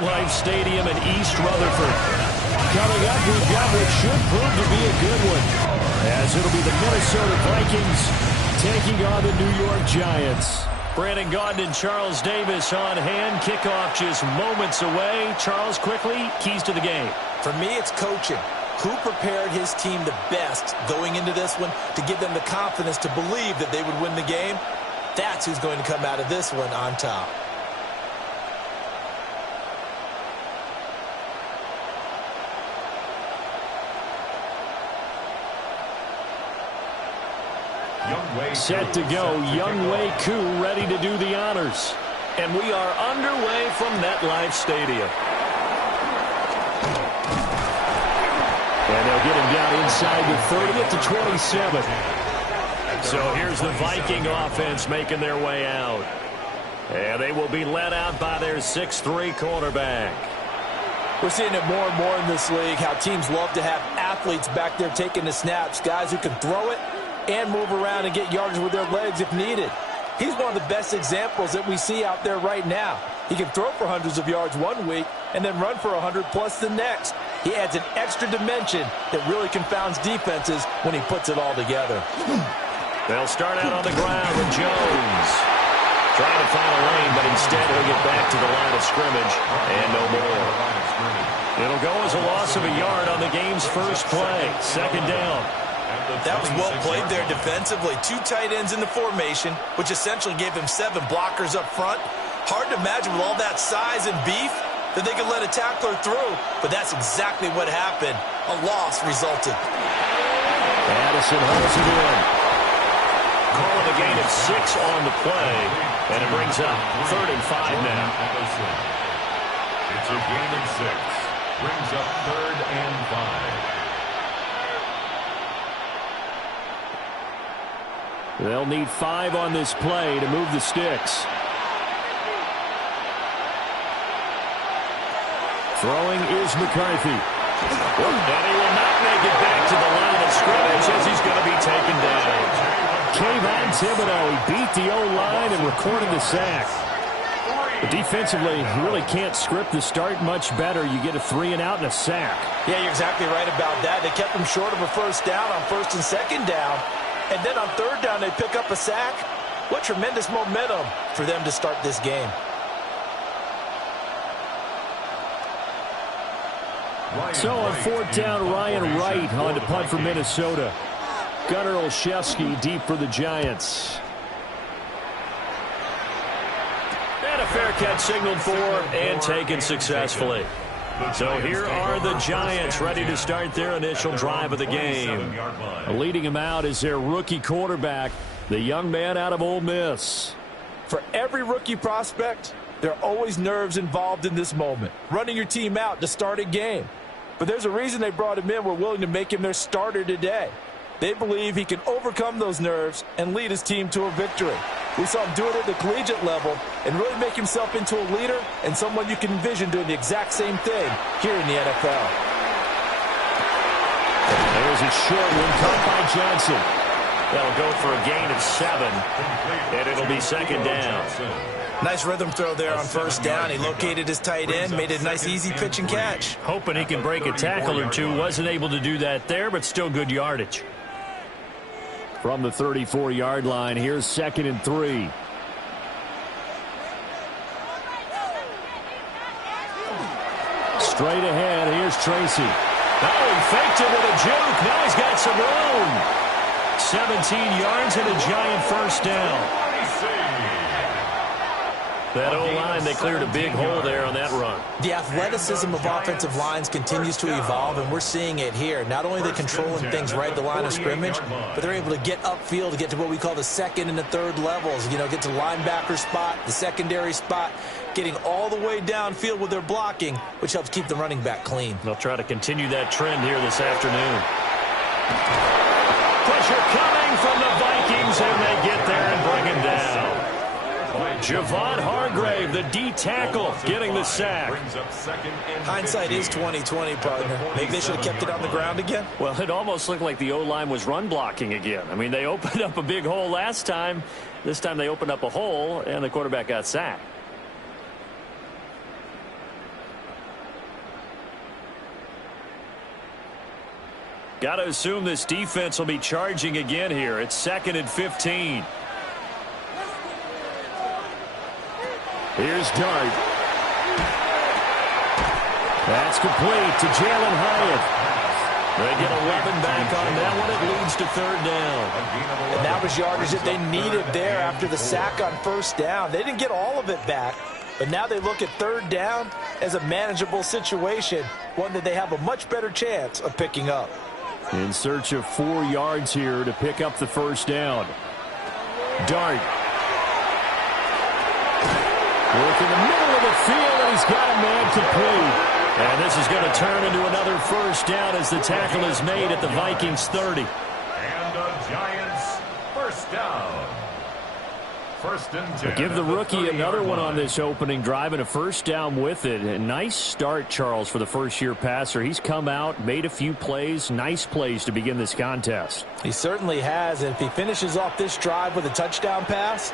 MetLife Stadium in East Rutherford. Coming up, we've got what should prove to be a good one, as it'll be the Minnesota Vikings taking on the New York Giants. Brandon Gaudin and Charles Davis on hand. Kickoff just moments away. Charles, quickly, keys to the game. For me, it's coaching. Who prepared his team the best going into this one to give them the confidence to believe that they would win the game? That's who's going to come out of this one on top. Set to go, Younghoe Koo ready to do the honors. And we are underway from MetLife Stadium. And they'll get him down inside the 30 at the 27. So here's the Viking offense making their way out. And they will be led out by their 6'3" quarterback. We're seeing it more and more in this league, how teams love to have athletes back there taking the snaps, guys who can throw it and move around and get yards with their legs if needed. He's one of the best examples that we see out there right now. He can throw for hundreds of yards one week and then run for 100+ the next. He adds an extra dimension that really confounds defenses when he puts it all together. They'll start out on the ground with Jones. Trying to find a lane, but instead he'll get back to the line of scrimmage and no more. It'll go as a loss of a yard on the game's first play. Second down. That was well played there defensively. 2 tight ends in the formation, which essentially gave him 7 blockers up front. Hard to imagine with all that size and beef that they could let a tackler through, but that's exactly what happened. A loss resulted. Addison holds it in. Calling a gain of 6 on the play, and it brings up 3rd and 5 now. It's a gain of 6. Brings up 3rd and 5. They'll need 5 on this play to move the sticks. Throwing is McCarthy. And he will not make it back to the line of scrimmage as he's going to be taken down. Kayvon Thibodeau, he beat the O-line and recorded the sack. But defensively, you really can't script the start much better. You get a 3 and out and a sack. Yeah, you're exactly right about that. They kept him short of a first down on 1st and 2nd down. And then on 3rd down, they pick up a sack. What tremendous momentum for them to start this game. So on 4th down, Ryan Wright on to punt for Minnesota. Gunnar Olszewski deep for the Giants. And a fair catch signaled for and taken successfully. So here are the Giants ready to start their initial drive of the game. Leading them out is their rookie quarterback, the young man out of Ole Miss. For every rookie prospect, there are always nerves involved in this moment. Running your team out to start a game. But there's a reason they brought him in. We're willing to make him their starter today. They believe he can overcome those nerves and lead his team to a victory. We saw him do it at the collegiate level and really make himself into a leader and someone you can envision doing the exact same thing here in the NFL. There's a short one caught by Johnson. They'll go for a gain of 7, and it'll be 2nd down. Nice rhythm throw there on 1st down. He located his tight end, made it a nice easy pitch and catch. Hoping he can break a tackle or two. Wasn't able to do that there, but still good yardage. From the 34-yard line, here's 2nd and 3. Straight ahead, here's Tracy. Oh, he faked it with a juke. Now he's got some room. 17 yards and a Giant first down. That O-line, they cleared a big hole there on that run. The athleticism of offensive lines continues to evolve, and we're seeing it here. Not only are they controlling things right at the line of scrimmage, but they're able to get upfield to get to what we call the 2nd and the 3rd levels. You know, get to the linebacker spot, the secondary spot, getting all the way downfield with their blocking, which helps keep the running back clean. They'll try to continue that trend here this afternoon. Pressure coming from the Vikings, and they get there and bring him down. Javon Hargrave, the D tackle, getting the sack. Hindsight is 20/20, partner. Maybe they should have kept it on the ground again. Well, it almost looked like the O-line was run blocking again. I mean, they opened up a big hole last time. This time they opened up a hole, and the quarterback got sacked. Got to assume this defense will be charging again here. It's 2nd and 15. Here's Dart. That's complete to Jalen Hyatt. They get 11 back on that one. It leads to 3rd down. And that was yardage that they needed there after the sack on 1st down. They didn't get all of it back, but now they look at 3rd down as a manageable situation, one that they have a much better chance of picking up. In search of 4 yards here to pick up the 1st down. Dart. Work in the middle of the field, and he's got a man complete. And this is going to turn into another 1st down as the tackle is made at the Vikings 30. And the Giants 1st down. 1st and 10. Give the rookie another one on this opening drive and a 1st down with it. A nice start, Charles, for the first-year passer. He's come out, made a few plays, nice plays to begin this contest. He certainly has, and if he finishes off this drive with a touchdown pass,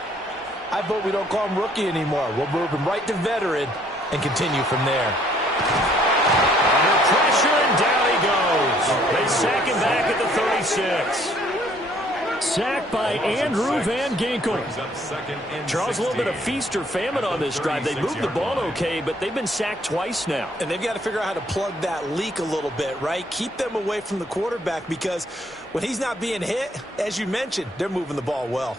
I vote we don't call him rookie anymore. We'll move him right to veteran and continue from there. Under pressure, and down he goes. They sack him back at the 36. Sacked by Andrew Van Ginkel. Charles, a little bit of feast or famine on this drive. They moved the ball okay, but they've been sacked twice now. And they've got to figure out how to plug that leak a little bit, right? Keep them away from the quarterback, because when he's not being hit, as you mentioned, they're moving the ball well.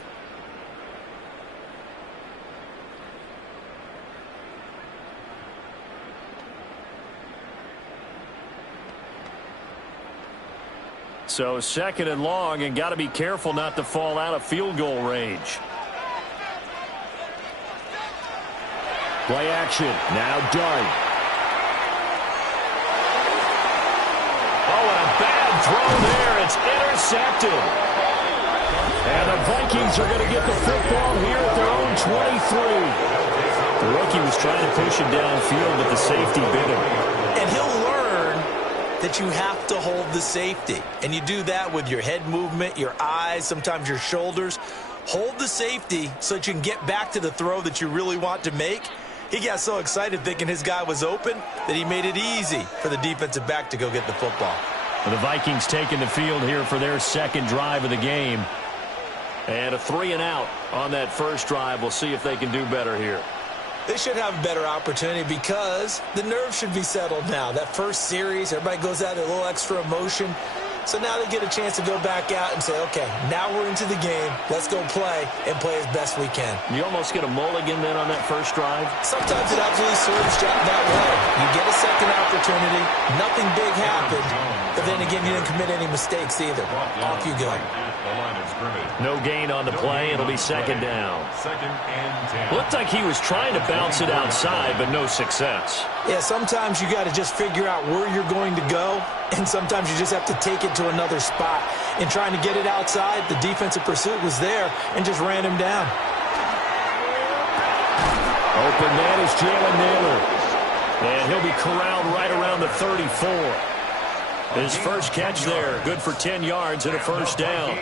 So 2nd and long, and got to be careful not to fall out of field goal range. Play action. Now Dart. Oh, and a bad throw there. It's intercepted. And the Vikings are going to get the football here at their own 23. The rookie was trying to push it downfield, but the safety bit him. And he'll learn that you have to hold the safety. And you do that with your head movement, your eyes, sometimes your shoulders. Hold the safety so that you can get back to the throw that you really want to make. He got so excited thinking his guy was open that he made it easy for the defensive back to go get the football. Well, the Vikings taking the field here for their 2nd drive of the game. And a 3-and-out on that 1st drive. We'll see if they can do better here. They should have a better opportunity because the nerves should be settled now. That first series, everybody goes out a little extra emotion. So now they get a chance to go back out and say, okay, now we're into the game. Let's go play and play as best we can. You almost get a mulligan then on that 1st drive? Sometimes it absolutely serves that way. You get a 2nd opportunity. Nothing big happened. But then again, you didn't commit any mistakes either. Off you go. No gain on the play. It'll be 2nd down. 2nd and 10. Looked like he was trying to bounce it outside, but no success. Yeah, sometimes you got to just figure out where you're going to go, and sometimes you just have to take it to another spot. In trying to get it outside, the defensive pursuit was there and just ran him down. Open man is Jalen Naylor. And he'll be corralled right around the 34. His first catch there, good for 10 yards and a 1st down.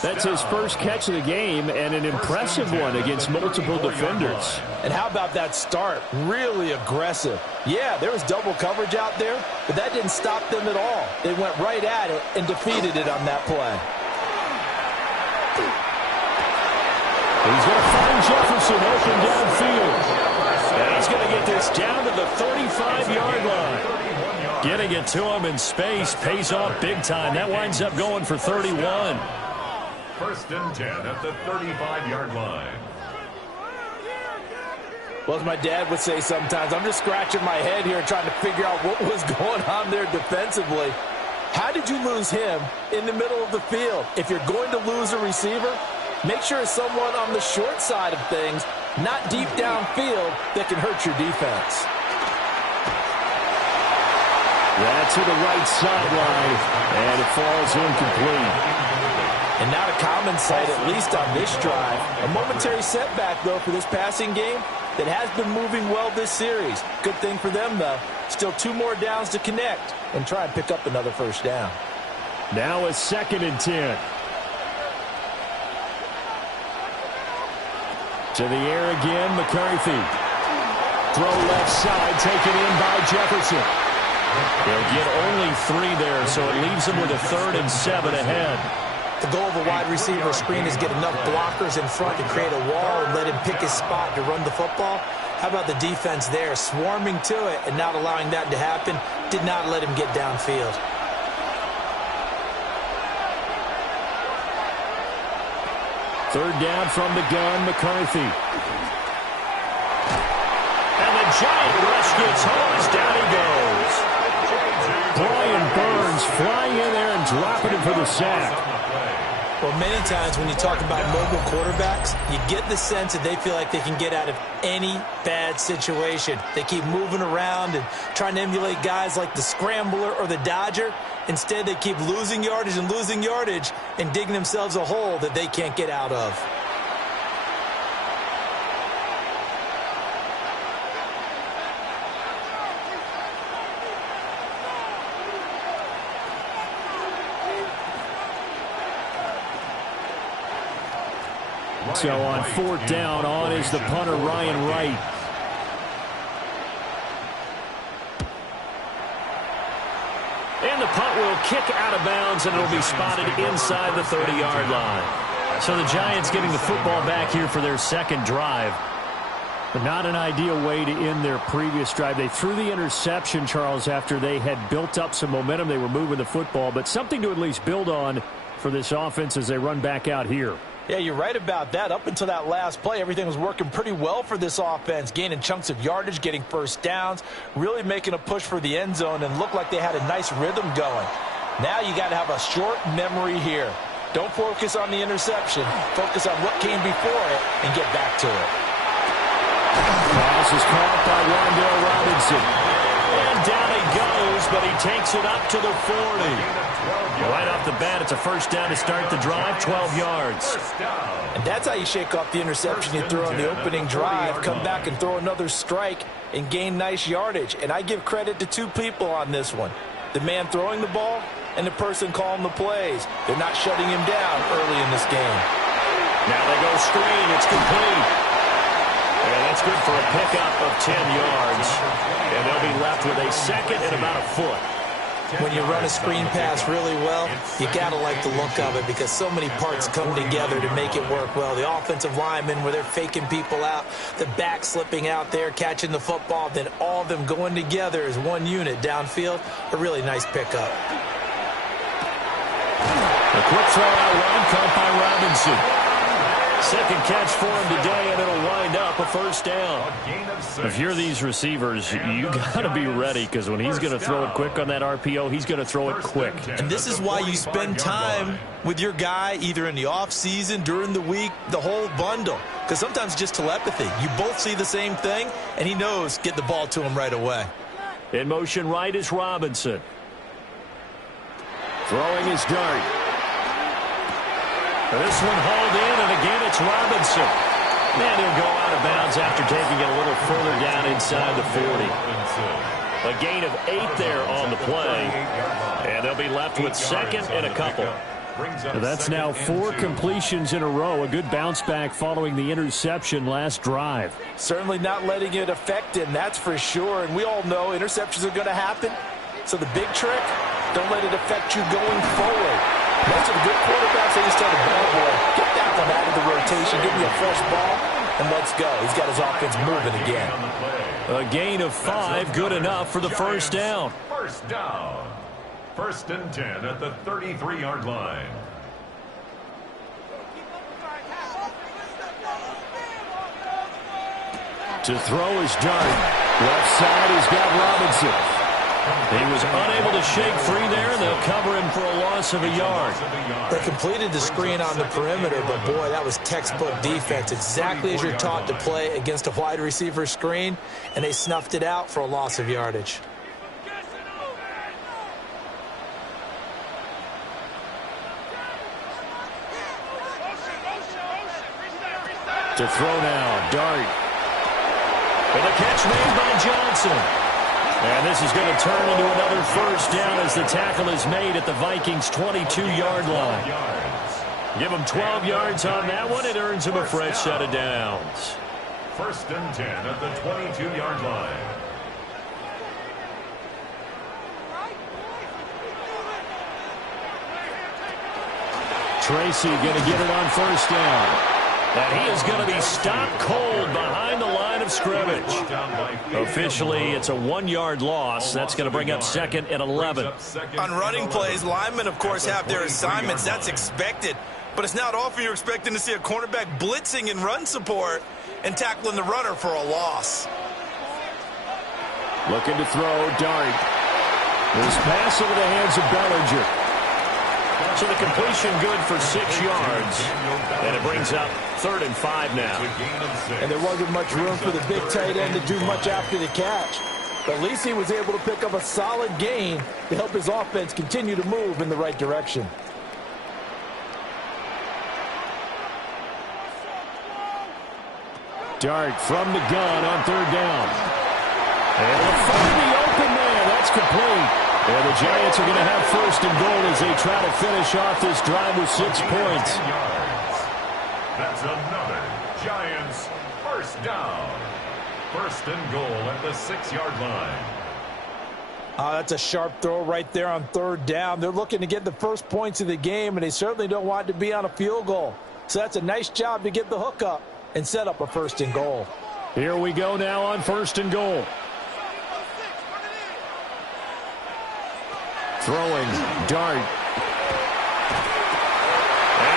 That's his first catch of the game, and an impressive one against multiple defenders. And how about that start? Really aggressive. Yeah, there was double coverage out there, but that didn't stop them at all. They went right at it and defeated it on that play. He's going to find Jefferson open downfield. And he's going to get this down to the 35-yard line. Getting it to him in space pays off big time. That winds up going for 31. 1st and 10 at the 35-yard line. Well, as my dad would say sometimes, I'm just scratching my head here trying to figure out what was going on there defensively. How did you lose him in the middle of the field? If you're going to lose a receiver, make sure it's someone on the short side of things, not deep downfield, that can hurt your defense. That's to the right sideline, and it falls incomplete. And not a common sight, at least on this drive. A momentary setback, though, for this passing game that has been moving well this series. Good thing for them, though. Still 2 more downs to connect and try and pick up another 1st down. Now a 2nd and 10. To the air again, McCarthy. Throw left side, taken in by Jefferson. They'll get only 3 there, so it leaves them with a 3rd and 7 ahead. The goal of a wide receiver screen is get enough blockers in front to create a wall and let him pick his spot to run the football. How about the defense there, swarming to it and not allowing that to happen? Did not let him get downfield. Third down from the gun, McCarthy. And the giant rush gets home as down he goes. Brian Burns flying in there and dropping him for the sack. Well, many times when you talk about mobile quarterbacks, you get the sense that they feel like they can get out of any bad situation. They keep moving around and trying to emulate guys like the scrambler or the dodger. Instead, they keep losing yardage and digging themselves a hole that they can't get out of. So on 4th down, on is the punter, Ryan Wright. And the punt will kick out of bounds, and it'll be spotted inside the 30-yard line. So the Giants getting the football back here for their second drive. But not an ideal way to end their previous drive. They threw the interception, Charles, after they had built up some momentum. They were moving the football, but something to at least build on for this offense as they run back out here. Yeah, you're right about that. Up until that last play, everything was working pretty well for this offense, gaining chunks of yardage, getting first downs, really making a push for the end zone, and looked like they had a nice rhythm going. Now you got to have a short memory here. Don't focus on the interception. Focus on what came before it and get back to it. Pass is caught by Wan'Dale Robinson. And down he goes, but he takes it up to the 40. Right off the bat, it's a first down to start the drive, 12 yards. And that's how you shake off the interception you threw on the opening drive, come back and throw another strike and gain nice yardage. And I give credit to 2 people on this one, the man throwing the ball and the person calling the plays. They're not shutting him down early in this game. Now they go screen. It's complete. And that's good for a pickup of 10 yards. And they'll be left with a second and about a foot. When you run a screen pass really well, you got to like the look of it because so many parts come together to make it work well. The offensive linemen, where they're faking people out, the back slipping out there, catching the football, then all of them going together as one unit downfield. A really nice pickup. A quick throw out wide, caught by Robinson. Second catch for him today, and it'll wind up a first down. If you're these receivers, you got to be ready because when he's going to throw it quick on that RPO, he's going to throw it quick. And this is why you spend time with your guy either in the offseason, during the week, the whole bundle. Because sometimes just telepathy. You both see the same thing, and he knows get the ball to him right away. In motion right is Robinson. Throwing his dart. This one hauled in, and again it's Robinson. And he'll go out of bounds after taking it a little further down inside the 40. A gain of 8 there on the play. And they'll be left with second and a couple. That's now 4 completions in a row. A good bounce back following the interception last drive. Certainly not letting it affect him, that's for sure. And we all know interceptions are going to happen. So the big trick, don't let it affect you going forward. Most of the good quarterbacks, they just tell the ball boy, get that one out of the rotation, give me a fresh ball, and let's go. He's got his offense moving again. A gain of 5, good enough for the first down. First down. 1st and 10 at the 33-yard line. To throw his dart. Left side, he's got Robinson. He was unable to shake free there, and they'll cover him for a loss of a yard. They completed the screen on the perimeter, but boy, that was textbook defense. Exactly as you're taught to play against a wide receiver screen, and they snuffed it out for a loss of yardage. To throw now, Dart. And a catch made by Johnson. And this is going to turn into another first down as the tackle is made at the Vikings' 22-yard line. Give him 12 yards on that one. It earns him a fresh set of downs. 1st and 10 at the 22-yard line. Tracy going to get it on first down. And he is going to be stopped cold behind the line of scrimmage. Officially, it's a 1-yard loss. That's going to bring up 2nd and 11. On running plays, linemen, of course, have their assignments. That's expected. But it's not often you're expecting to see a cornerback blitzing in run support and tackling the runner for a loss. Looking to throw, Dart. This pass into the hands of Bellinger. So the completion good for 6 yards. And it brings up 3rd and 5 now. And there wasn't much room for the big tight end to do much after the catch. But at least he was able to pick up a solid gain to help his offense continue to move in the right direction. Dart from the gun on 3rd down. And they'll find the open man. That's complete. And the Giants are going to have 1st and goal as they try to finish off this drive with 6 points. That's another Giants 1st down. 1st and goal at the 6-yard line. That's a sharp throw right there on 3rd down. They're looking to get the first points of the game, and they certainly don't want to be on a field goal. So that's a nice job to get the hook up and set up a 1st and goal. Here we go now on 1st and goal. Throwing, Dart. And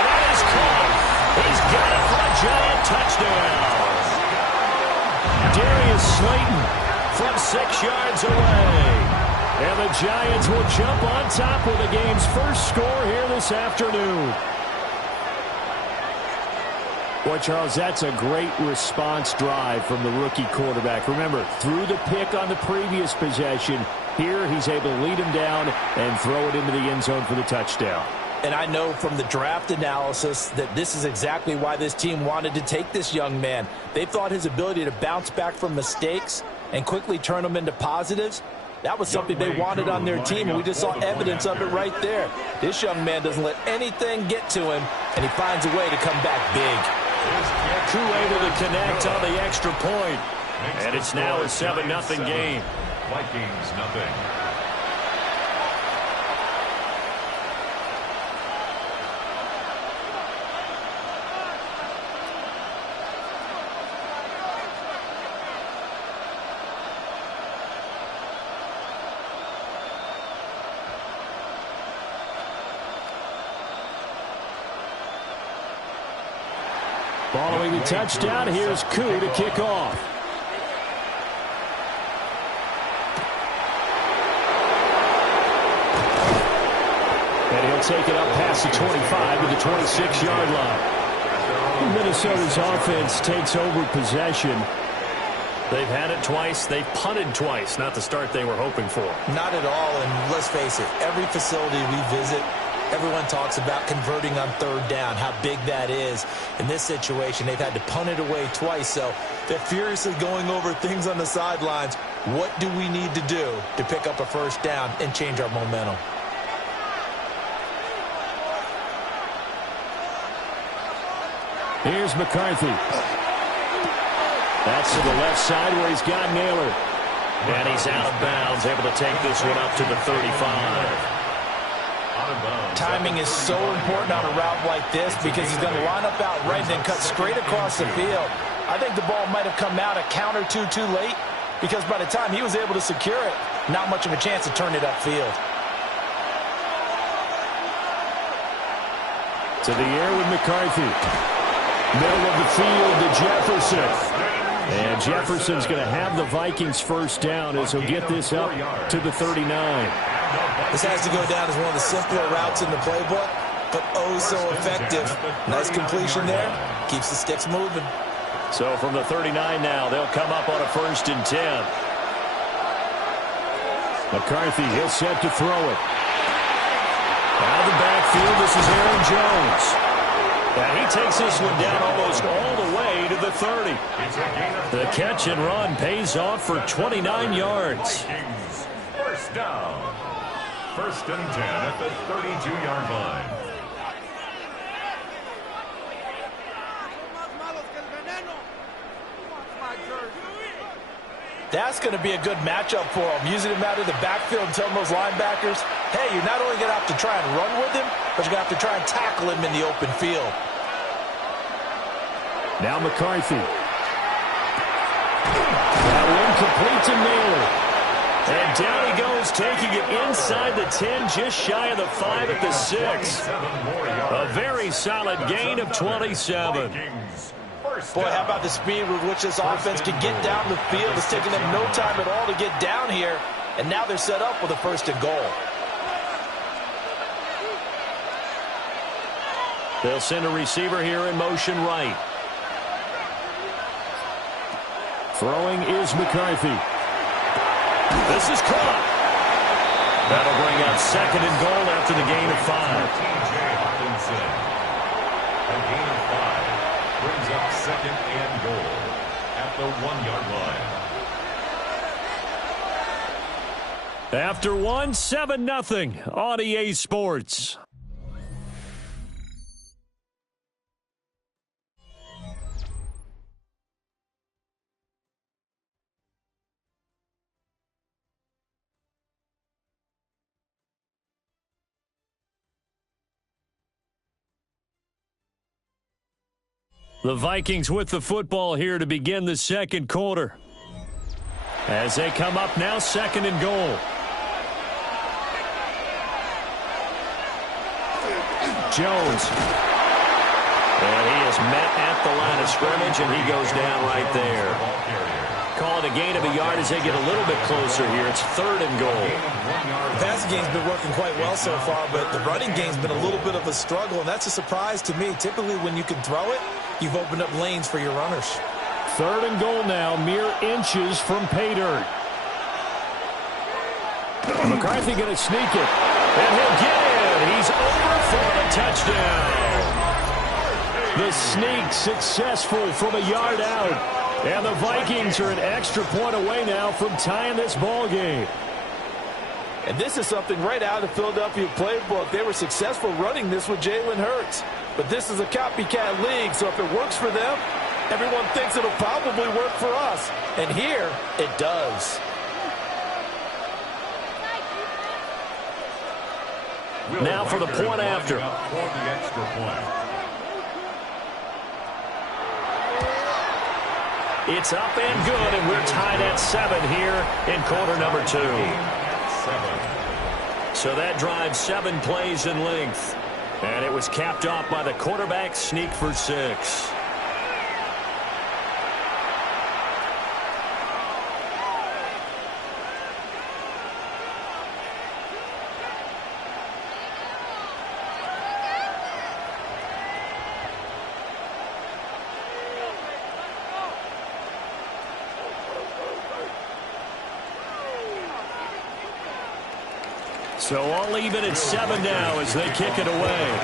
that is caught. He's got it for a Giant touchdown. Darius Slayton from 6 yards away. And the Giants will jump on top with the game's first score here this afternoon. Boy, Charles, that's a great response drive from the rookie quarterback. Remember, threw the pick on the previous possession. Here, he's able to lead him down and throw it into the end zone for the touchdown. And I know from the draft analysis that this is exactly why this team wanted to take this young man. They thought his ability to bounce back from mistakes and quickly turn them into positives, that was something they wanted on their team, and we just saw evidence of it right there. This young man doesn't let anything get to him, and he finds a way to come back big. Crew able to connect on the extra point. And it's now a 7-0 game. Vikings nothing. Following the touchdown, here's Koo to kick off. And he'll take it up past the 25 to the 26-yard line. Minnesota's offense takes over possession. They've had it twice. They've punted twice. Not the start they were hoping for. Not at all, and let's face it, every facility we visit, everyone talks about converting on 3rd down, how big that is. In this situation, they've had to punt it away twice, so they're furiously going over things on the sidelines. What do we need to do to pick up a 1st down and change our momentum? Here's McCarthy. That's to the left side where he's got Naylor. And he's out of bounds, able to take this one up to the 35. Timing is so important on a route like this because he's going to line up out right and then cut straight across the field. I think the ball might have come out a count or two too late because by the time he was able to secure it, not much of a chance to turn it upfield. To the air with McCarthy. Middle of the field to Jefferson. And Jefferson's going to have the Vikings 1st down as he'll get this up to the 39. This has to go down as one of the simpler routes in the playbook, but oh so effective. Nice completion there. Keeps the sticks moving. So from the 39 now, they'll come up on a 1st and 10. McCarthy, he'll set to throw it. Out of the backfield, this is Aaron Jones. And he takes this one down almost all the way to the 30. The catch and run pays off for 29 yards. 1st down. 1st and 10 at the 32-yard line. That's going to be a good matchup for him, using him out of the backfield and telling those linebackers, hey, you're not only going to have to try and run with him, but you're going to have to try and tackle him in the open field. Now McCarthy. That one complete to Naylor. And down he goes, taking it inside the 10, just shy of the 5 at the 6. A very solid gain of 27. Boy, how about the speed with which this offense can get down the field? It's taking them no time at all to get down here. And now they're set up with a 1st and goal. They'll send a receiver here in motion right. Throwing is McCarthy. This is caught. That'll bring out 2nd and goal after the gain of 5. A gain of 5 brings up 2nd and goal at the 1-yard line. After 1, 7-0 on EA Sports. The Vikings with the football here to begin the 2nd quarter. As they come up now, 2nd and goal. Jones. And he is met at the line of scrimmage, and he goes down right there. Call it a gain of a yard as they get a little bit closer here. It's 3rd and goal. The passing game's been working quite well so far, but the running game's been a little bit of a struggle, and that's a surprise to me. Typically, when you can throw it, you've opened up lanes for your runners. 3rd and goal now, mere inches from pay dirt. McCarthy going to sneak it, and he'll get in. He's over for the touchdown. The sneak successful from a yard out. And the Vikings are an extra point away now from tying this ball game. And this is something right out of the Philadelphia playbook. They were successful running this with Jalen Hurts. But this is a copycat league, so if it works for them, everyone thinks it'll probably work for us. And here, it does. Now for the point after. For the extra point. It's up and good, and we're tied at 7 here in quarter number 2. So that drives 7 plays in length. And it was capped off by the quarterback sneak for 6. So all even at 7 now as they kick it away.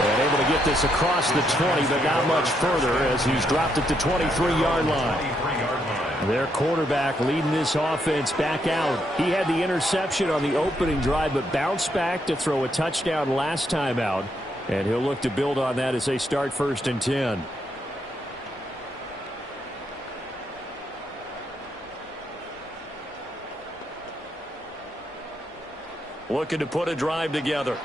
And able to get this across the 20, but not much further as he's dropped it to 23-yard line. Their quarterback leading this offense back out. He had the interception on the opening drive, but bounced back to throw a touchdown last time out. And he'll look to build on that as they start 1st and 10. Looking to put a drive together.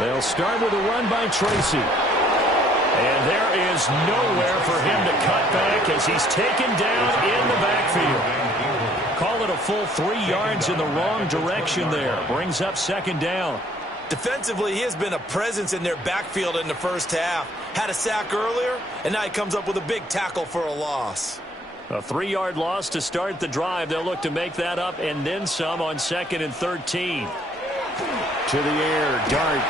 They'll start with a run by Tracy. And there is nowhere for him to cut back as he's taken down in the backfield. Call it a full 3 yards in the wrong direction there. Brings up 2nd down. Defensively, he has been a presence in their backfield in the first half. Had a sack earlier, and now he comes up with a big tackle for a loss. A 3-yard loss to start the drive. They'll look to make that up and then some on 2nd and 13. To the air, Dart.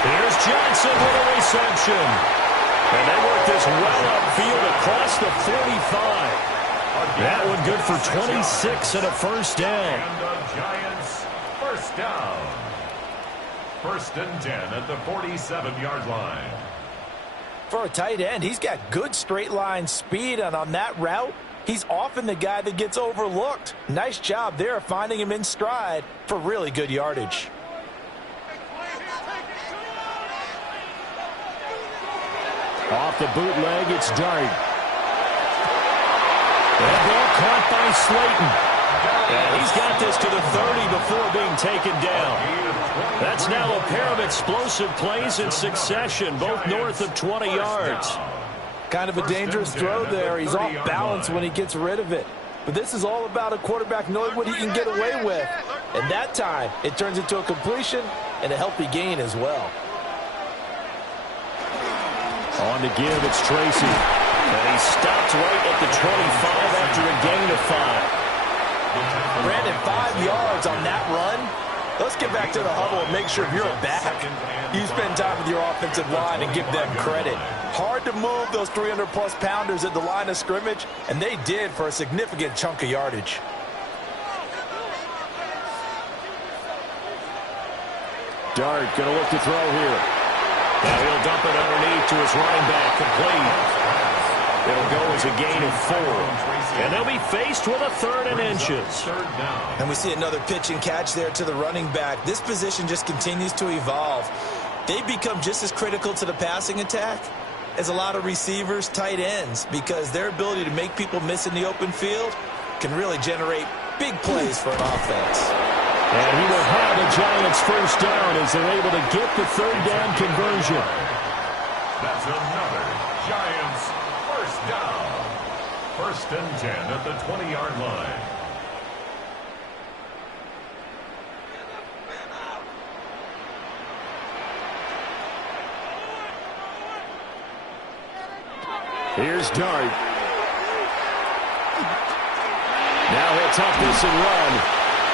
Here's Johnson with a reception. And they work this well upfield across the 45. That one good for 26 and a 1st down. And the Giants, 1st down. 1st and 10 at the 47-yard line. For a tight end, he's got good straight line speed, and on that route, He's often the guy that gets overlooked. Nice job there finding him in stride for really good yardage. Off the bootleg, it's Dart. That ball caught by Slayton. And he's got this to the 30 before being taken down. That's now a pair of explosive plays in succession, both north of 20 yards. Kind of a dangerous throw there. He's off balance when he gets rid of it. But this is all about a quarterback knowing what he can get away with. And that time, it turns into a completion and a healthy gain as well. On to give, it's Tracy. And he stopped right at the 25 after a gain of 5. Brandon, 5 yards on that run. Let's get back to the huddle and make sure if you're a back, you spend time with your offensive line and give them credit. Hard to move those 300-plus pounders at the line of scrimmage, and they did for a significant chunk of yardage. Dart going to look to throw here. Now he'll dump it underneath to his running back, complete. It'll go as a gain of 4. And they'll be faced with a 3rd and inches. And we see another pitch and catch there to the running back. This position just continues to evolve. They become just as critical to the passing attack as a lot of receivers, tight ends, because their ability to make people miss in the open field can really generate big plays for an offense. And he will have the Giants first down as they're able to get the 3rd down conversion. That's another Giants first down. 1st and 10 at the 20-yard line. Here's Dart. Now he'll tuck this and run.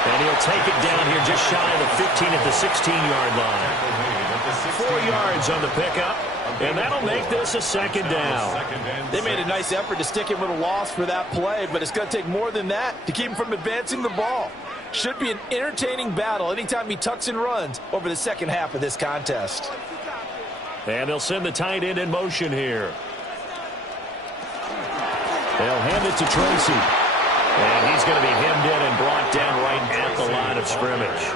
And he'll take it down here just shy of the 15 at the 16-yard line. 4 yards on the pickup. And that'll make this a 2nd down. They made a nice effort to stick him with a loss for that play, but it's going to take more than that to keep him from advancing the ball. Should be an entertaining battle anytime he tucks and runs over the second half of this contest. And they'll send the tight end in motion here. They'll hand it to Tracy. And he's going to be hemmed in and brought down right at the line of scrimmage.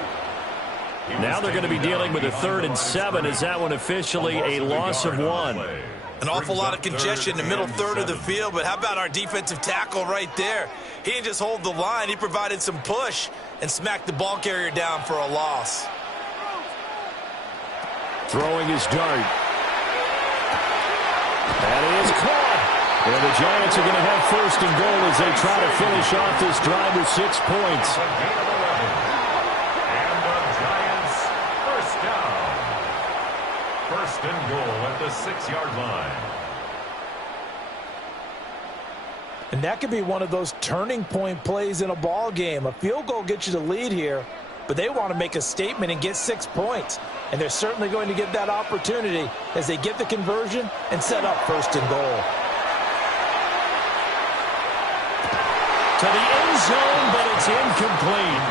Now they're going to be dealing with a 3rd and 7. Is that one officially a loss of 1? An awful lot of congestion in the middle third of the field, but how about our defensive tackle right there? He didn't just hold the line. He provided some push and smacked the ball carrier down for a loss. Throwing his Dart. That is caught. And the Giants are going to have 1st and goal as they try to finish off this drive with 6 points. And the Giants first down. 1st and goal at the 6-yard line. And that could be one of those turning point plays in a ball game. A field goal gets you the lead here, but they want to make a statement and get 6 points. And they're certainly going to get that opportunity as they get the conversion and set up 1st and goal. To the end zone, but it's incomplete.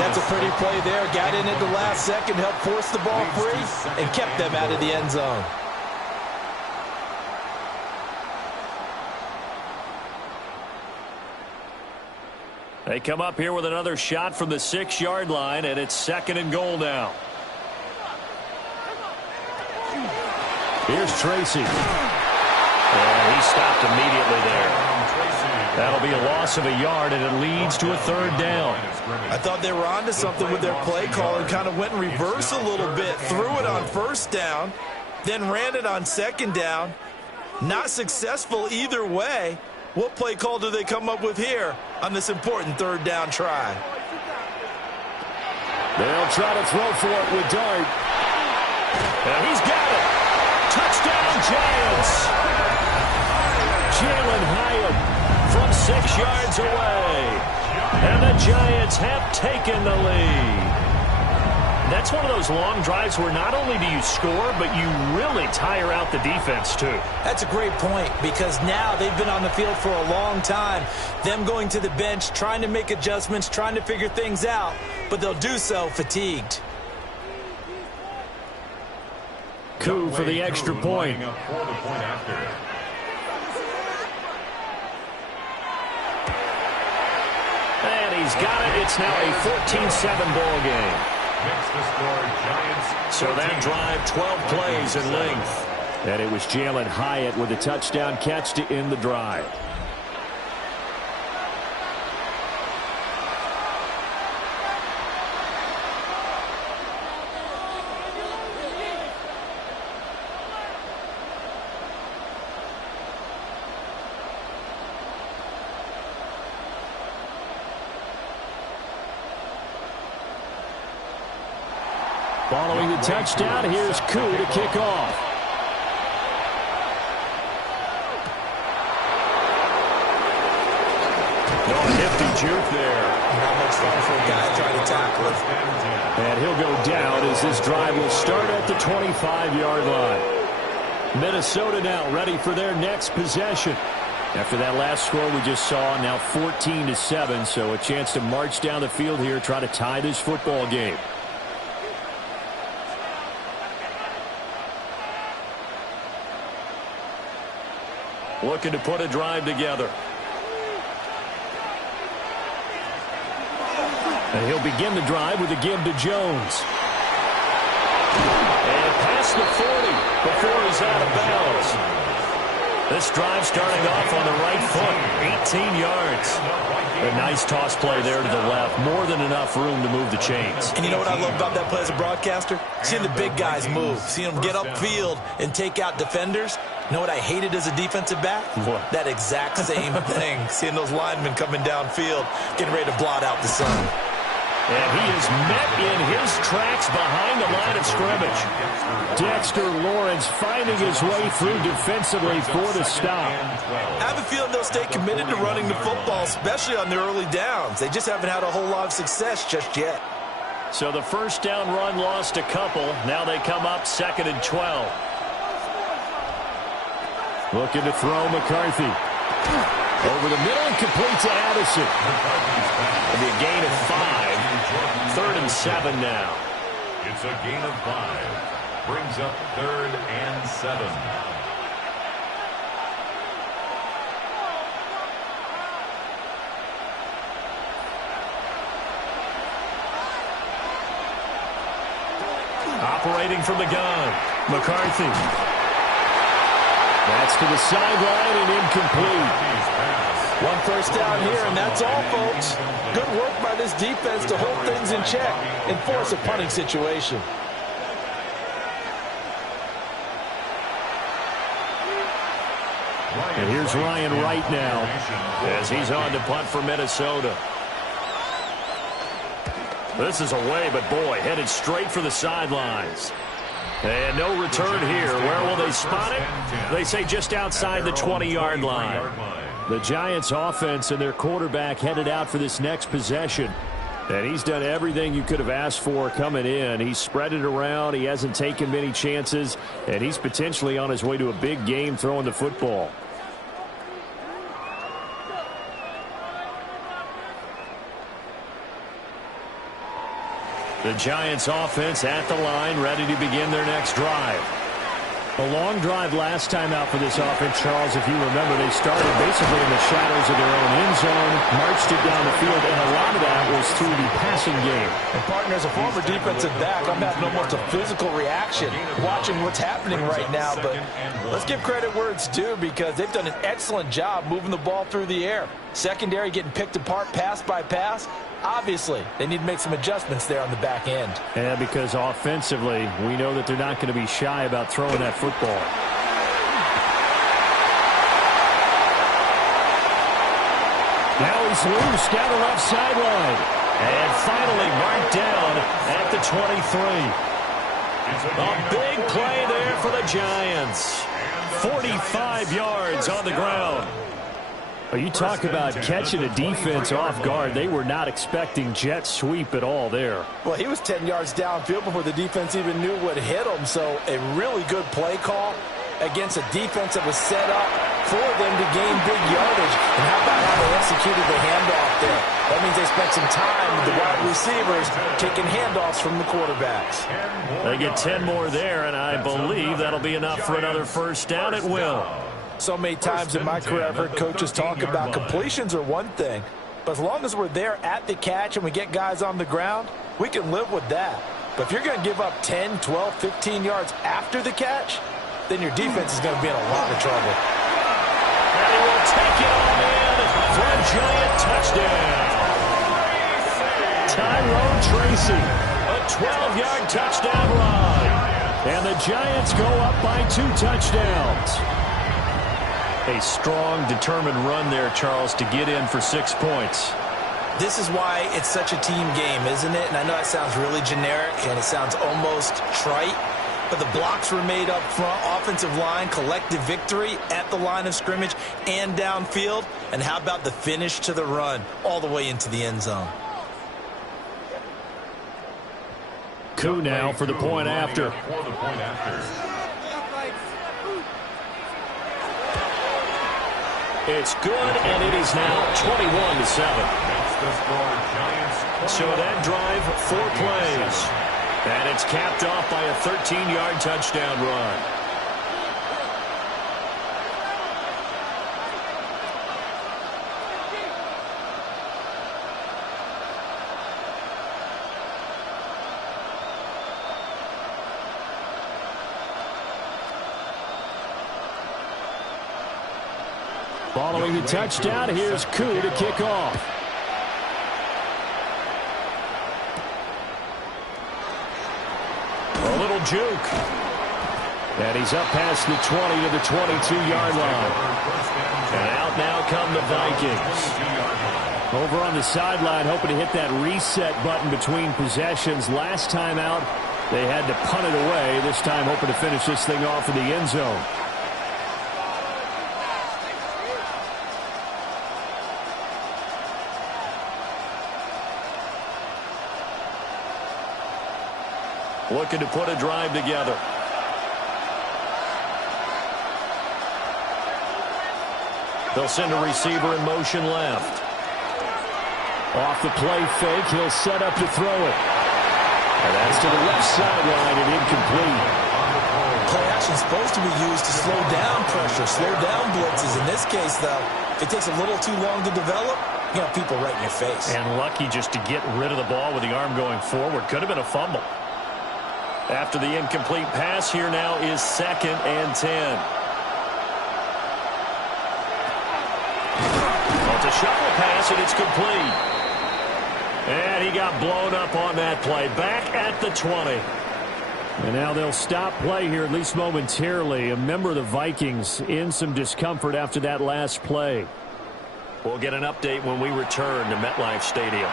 That's a pretty play there. Got in at the last second, helped force the ball free, and kept them out of the end zone. They come up here with another shot from the 6-yard line, and it's 2nd and goal now. Here's Tracy. And he stopped immediately there. That'll be a loss of a yard, and it leads to a 3rd down. I thought they were onto something with their play call and kind of went in reverse a little bit. Threw it on 1st down, then ran it on 2nd down. Not successful either way. What play call do they come up with here on this important 3rd down try? They'll try to throw for it with Dart. And he's got it. Touchdown, Giants. Jalen Hyatt from 6 yards away. And the Giants have taken the lead. That's one of those long drives where not only do you score, but you really tire out the defense, too. That's a great point, because now they've been on the field for a long time. Them going to the bench, trying to make adjustments, trying to figure things out, but they'll do so fatigued. Coup for the extra point. He's got it. It's now a 14-7 ball game. Makes the score Giants. So that drive, 12 plays in length. And it was Jalen Hyatt with a touchdown catch to end the drive. Following the touchdown, here's Koo to kick off. Nifty juke there. Not much fun for a guy trying to tackle it. And he'll go down as this drive will start at the 25-yard line. Minnesota now ready for their next possession. After that last score we just saw, now 14-7, so a chance to march down the field here, try to tie this football game. Looking to put a drive together. And he'll begin the drive with a give to Jones. And past the 40 before he's out of bounds. This drive starting off on the right foot, 18 yards. A nice toss play there to the left. More than enough room to move the chains. And you know what I love about that play as a broadcaster? Seeing the big guys move. Seeing them get upfield and take out defenders. You know what I hated as a defensive back? What? That exact same thing. Seeing those linemen coming downfield, getting ready to blot out the sun. And he is met in his tracks behind the line of scrimmage. Dexter Lawrence finding his way through defensively for the stop. I have a feeling they'll stay committed to running the football, especially on their early downs. They just haven't had a whole lot of success just yet. So the first down run lost a couple. Now they come up 2nd and 12. Looking to throw McCarthy. Over the middle and complete to Addison. It'll be a gain of 5. 3rd and 7 now. It's a gain of 5. Brings up 3rd and 7. Operating from the gun. McCarthy. That's to the sideline and incomplete. One first down here, and that's all, folks. Good work by this defense to hold things in check and force a punting situation. And here's Ryan Wright now as he's on to punt for Minnesota. This is away, but boy, headed straight for the sidelines. And no return here. Where will they spot it? They say just outside the 20-yard line. The Giants offense and their quarterback headed out for this next possession. And he's done everything you could have asked for coming in. He's spread it around. He hasn't taken many chances. And he's potentially on his way to a big game throwing the football. The Giants offense at the line, ready to begin their next drive. A long drive last time out for this offense, Charles. If you remember, they started basically in the shadows of their own end zone, marched it down the field, and a lot of that was through the passing game. And partner, as a former defensive back, I'm having almost a physical reaction watching what's happening right now. But let's give credit where it's due, because they've done an excellent job moving the ball through the air. Secondary getting picked apart pass by pass. Obviously, they need to make some adjustments there on the back end. Yeah, because offensively, we know that they're not going to be shy about throwing that football. Now he's loose down the left sideline. And finally marked down at the 23. A big play there for the Giants. 45 yards on the ground. You talk about catching a defense off guard. They were not expecting jet sweep at all there. Well, he was 10 yards downfield before the defense even knew what hit him. So a really good play call against a defense that was set up for them to gain big yardage. And how about how they executed the handoff there? That means they spent some time with the wide receivers taking handoffs from the quarterbacks. They get 10 more there, and I believe that'll be enough for another first down at will. So many times in my career I've heard coaches talk about completions are one thing, But as long as we're there at the catch and we get guys on the ground, we can live with that. But if you're going to give up 10, 12, 15 yards after the catch, then your defense is going to be in a lot of trouble. And he will take it on in for a Giant touchdown. Tyrone Tracy, a 12-yard touchdown run. And the Giants go up by 2 touchdowns. A strong, determined run there, Charles, to get in for 6 points. This is why it's such a team game, isn't it? And I know it sounds really generic and it sounds almost trite, but the blocks were made up front, offensive line, collective victory at the line of scrimmage and downfield. And how about the finish to the run all the way into the end zone? Koo now for the point after. It's good, and it is now 21-7. So that drive, 4 plays. And it's capped off by a 13-yard touchdown run. Following the touchdown, here's Koo to kick off. A little juke. And he's up past the 20 to the 22-yard line. And out now come the Vikings. Over on the sideline, hoping to hit that reset button between possessions. Last time out, they had to punt it away. This time hoping to finish this thing off in the end zone. Looking to put a drive together. They'll send a receiver in motion left. Off the play fake, he'll set up to throw it. And that's to the left sideline and incomplete. Play action supposed to be used to slow down pressure, slow down blitzes. In this case, though, if it takes a little too long to develop, you got people right in your face. And lucky just to get rid of the ball with the arm going forward. Could have been a fumble. After the incomplete pass, here now is 2nd and 10. Well, it's a shuffle pass, and it's complete. And he got blown up on that play. Back at the 20. And now they'll stop play here, at least momentarily. A member of the Vikings in some discomfort after that last play. We'll get an update when we return to MetLife Stadium.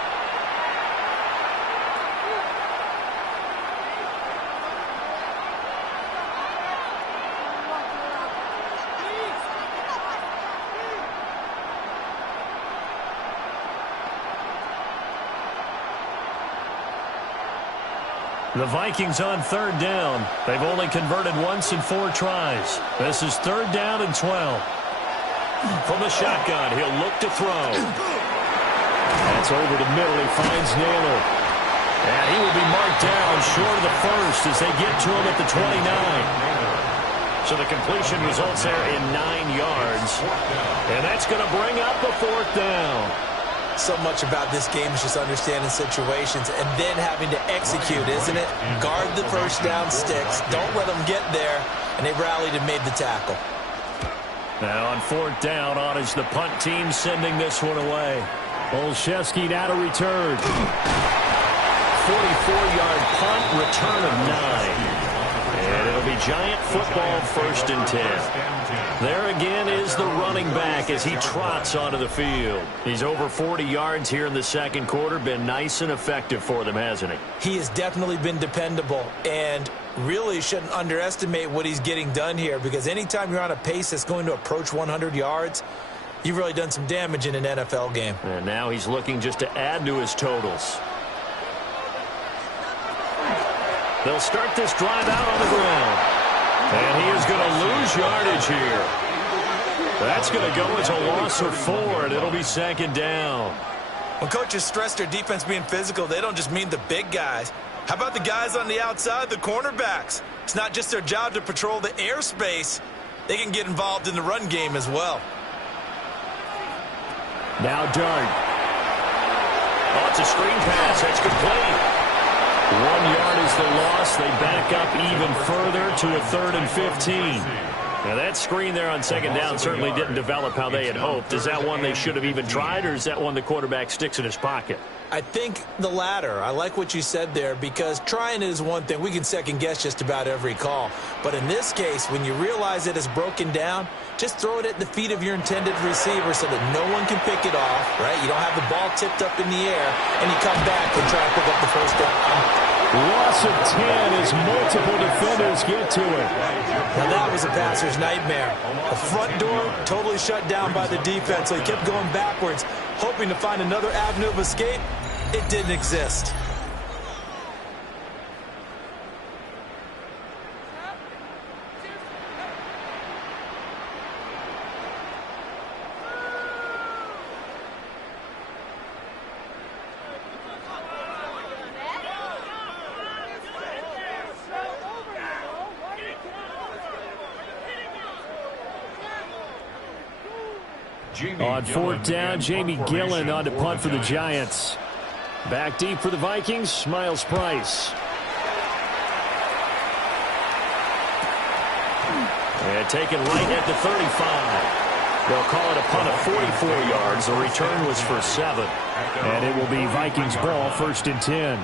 The Vikings on 3rd down. They've only converted once in 4 tries. This is 3rd down and 12. From the shotgun, he'll look to throw. That's over the middle. He finds Naylor. And he will be marked down short of the first as they get to him at the 29. So the completion results there in 9 yards. And that's going to bring up a 4th down. So much about this game is just understanding situations and then having to execute, isn't it? Guard the first down sticks. Don't let them get there. And they rallied and made the tackle. Now on 4th down, on is the punt team sending this one away. Olszewski now to return. 44-yard punt, return of 9. And it'll be Giant football, 1st and 10. There again is the running back as he trots onto the field. He's over 40 yards here in the 2nd quarter. Been nice and effective for them, hasn't he? He has definitely been dependable and really shouldn't underestimate what he's getting done here, because anytime you're on a pace that's going to approach 100 yards, you've really done some damage in an NFL game. And now he's looking just to add to his totals. They'll start this drive out on the ground. And he is going to lose yardage here. That's going to go as a loss of 4, and it'll be 2nd down. When coaches stress their defense being physical, they don't just mean the big guys. How about the guys on the outside, the cornerbacks? It's not just their job to patrol the airspace. They can get involved in the run game as well. Now Dart. It's a screen pass. That's complete. 1 yard is the loss. They back up even further to a 3rd and 15. Now, that screen there on second down certainly didn't develop how they had hoped. Is that one they should have even tried, or is that one the quarterback sticks in his pocket? I think the latter. I like what you said there, because trying it is one thing. We can second-guess just about every call. But in this case, when you realize it is broken down, just throw it at the feet of your intended receiver so that no one can pick it off, right? You don't have the ball tipped up in the air, and you come back and try to pick up the first down. Loss of 10 as multiple defenders get to it. Now that was a passer's nightmare. The front door totally shut down by the defense, so he kept going backwards, hoping to find another avenue of escape. It didn't exist. On 4th down, Jamie Gillen on to punt for the Giants. Back deep for the Vikings, Miles Price. And taken right at the 35. They'll call it a punt of 44 yards. The return was for 7. And it will be Vikings ball, 1st and 10.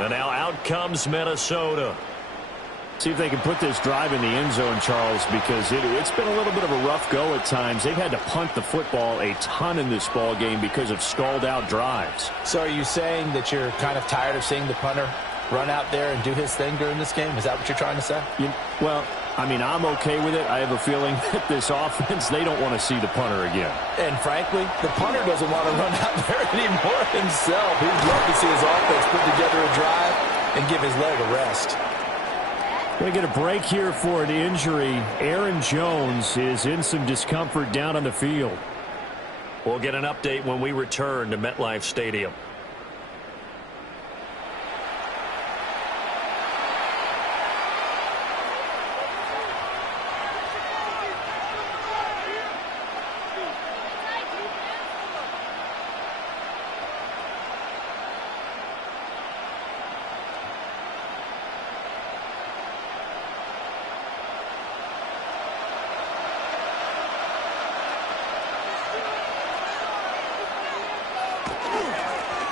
And now out comes Minnesota. See if they can put this drive in the end zone, Charles, because it's been a little bit of a rough go at times. They've had to punt the football a ton in this ball game because of stalled-out drives. So are you saying that you're kind of tired of seeing the punter run out there and do his thing during this game? Is that what you're trying to say? Well, I mean, I'm okay with it. I have a feeling that this offense, they don't want to see the punter again. And frankly, the punter doesn't want to run out there anymore himself. He'd love to see his offense put together a drive and give his leg a rest. Going to get a break here for an injury. Aaron Jones is in some discomfort down on the field. We'll get an update when we return to MetLife Stadium.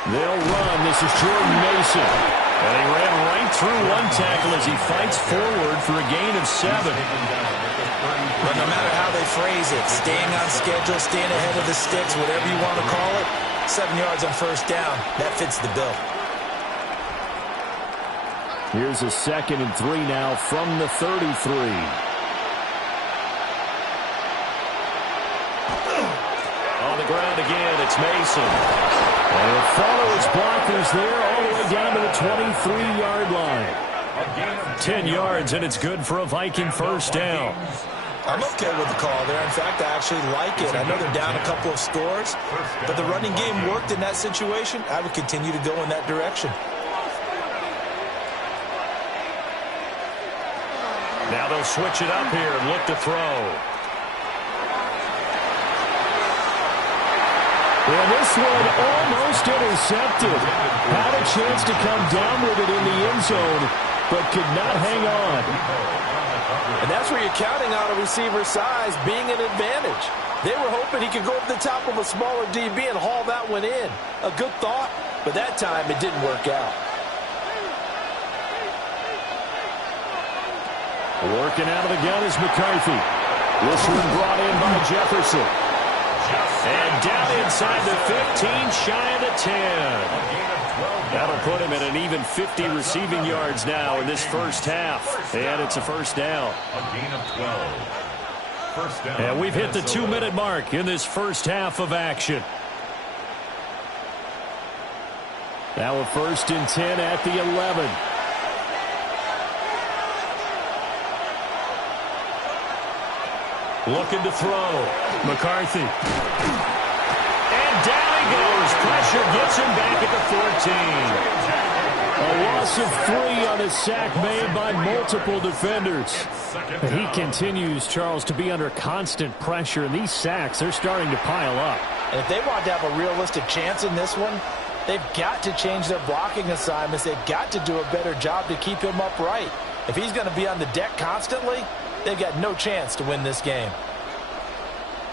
They'll run. This is Jordan Mason. And he ran right through one tackle as he fights forward for a gain of 7. But no matter how they phrase it, staying on schedule, staying ahead of the sticks, whatever you want to call it, 7 yards on 1st down, that fits the bill. Here's a 2nd and 3 now from the 33. On the ground again, it's Mason. And he'll follow his blockers there all the way down to the 23-yard line. 10 yards, and it's good for a Viking 1st down. I'm okay with the call there. In fact, I actually like it. I know they're down a couple of scores, but the running game worked in that situation. I would continue to go in that direction. Now they'll switch it up here and look to throw. And this one almost intercepted. Had a chance to come down with it in the end zone, but could not hang on. And that's where you're counting on a receiver's size being an advantage. They were hoping he could go to the top of a smaller DB and haul that one in. A good thought, but that time it didn't work out. Working out of the gun is McCarthy. This one brought in by Jefferson. And down inside the 15, shy of the 10. That'll put him at an even 50 receiving yards now in this 1st half. And it's a 1st down. A gain of 12. 1st down. And we've hit the 2-minute mark in this 1st half of action. Now a 1st and 10 at the 11. Looking to throw. McCarthy. And down he goes. Pressure gets him back at the 14. A loss of 3 on a sack made by multiple defenders. He continues, Charles, to be under constant pressure, and these sacks are starting to pile up. And if they want to have a realistic chance in this one, They've got to change their blocking assignments. They've got to do a better job to keep him upright. If he's going to be on the deck constantly, they've got no chance to win this game.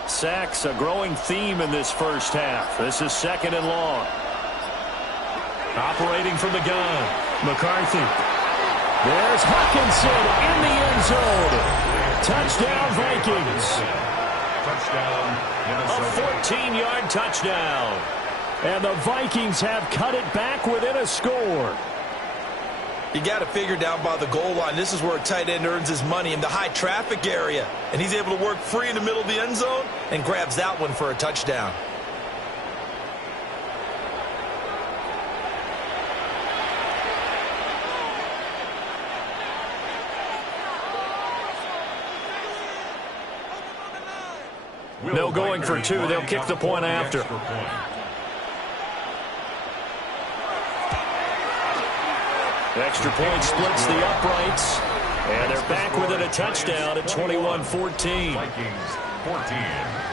Sacks, a growing theme in this first half. This is 2nd and long. Operating from the gun, McCarthy. There's Hawkinson in the end zone. Touchdown, Vikings. Touchdown, Minnesota. A 14-yard touchdown. And the Vikings have cut it back within a score. You got to figure down by the goal line. This is where a tight end earns his money, in the high traffic area. And he's able to work free in the middle of the end zone and grabs that one for a touchdown. No going for 2. They'll kick the point after. Extra point splits the uprights. And they're back within a touchdown at 21-14. Vikings 14.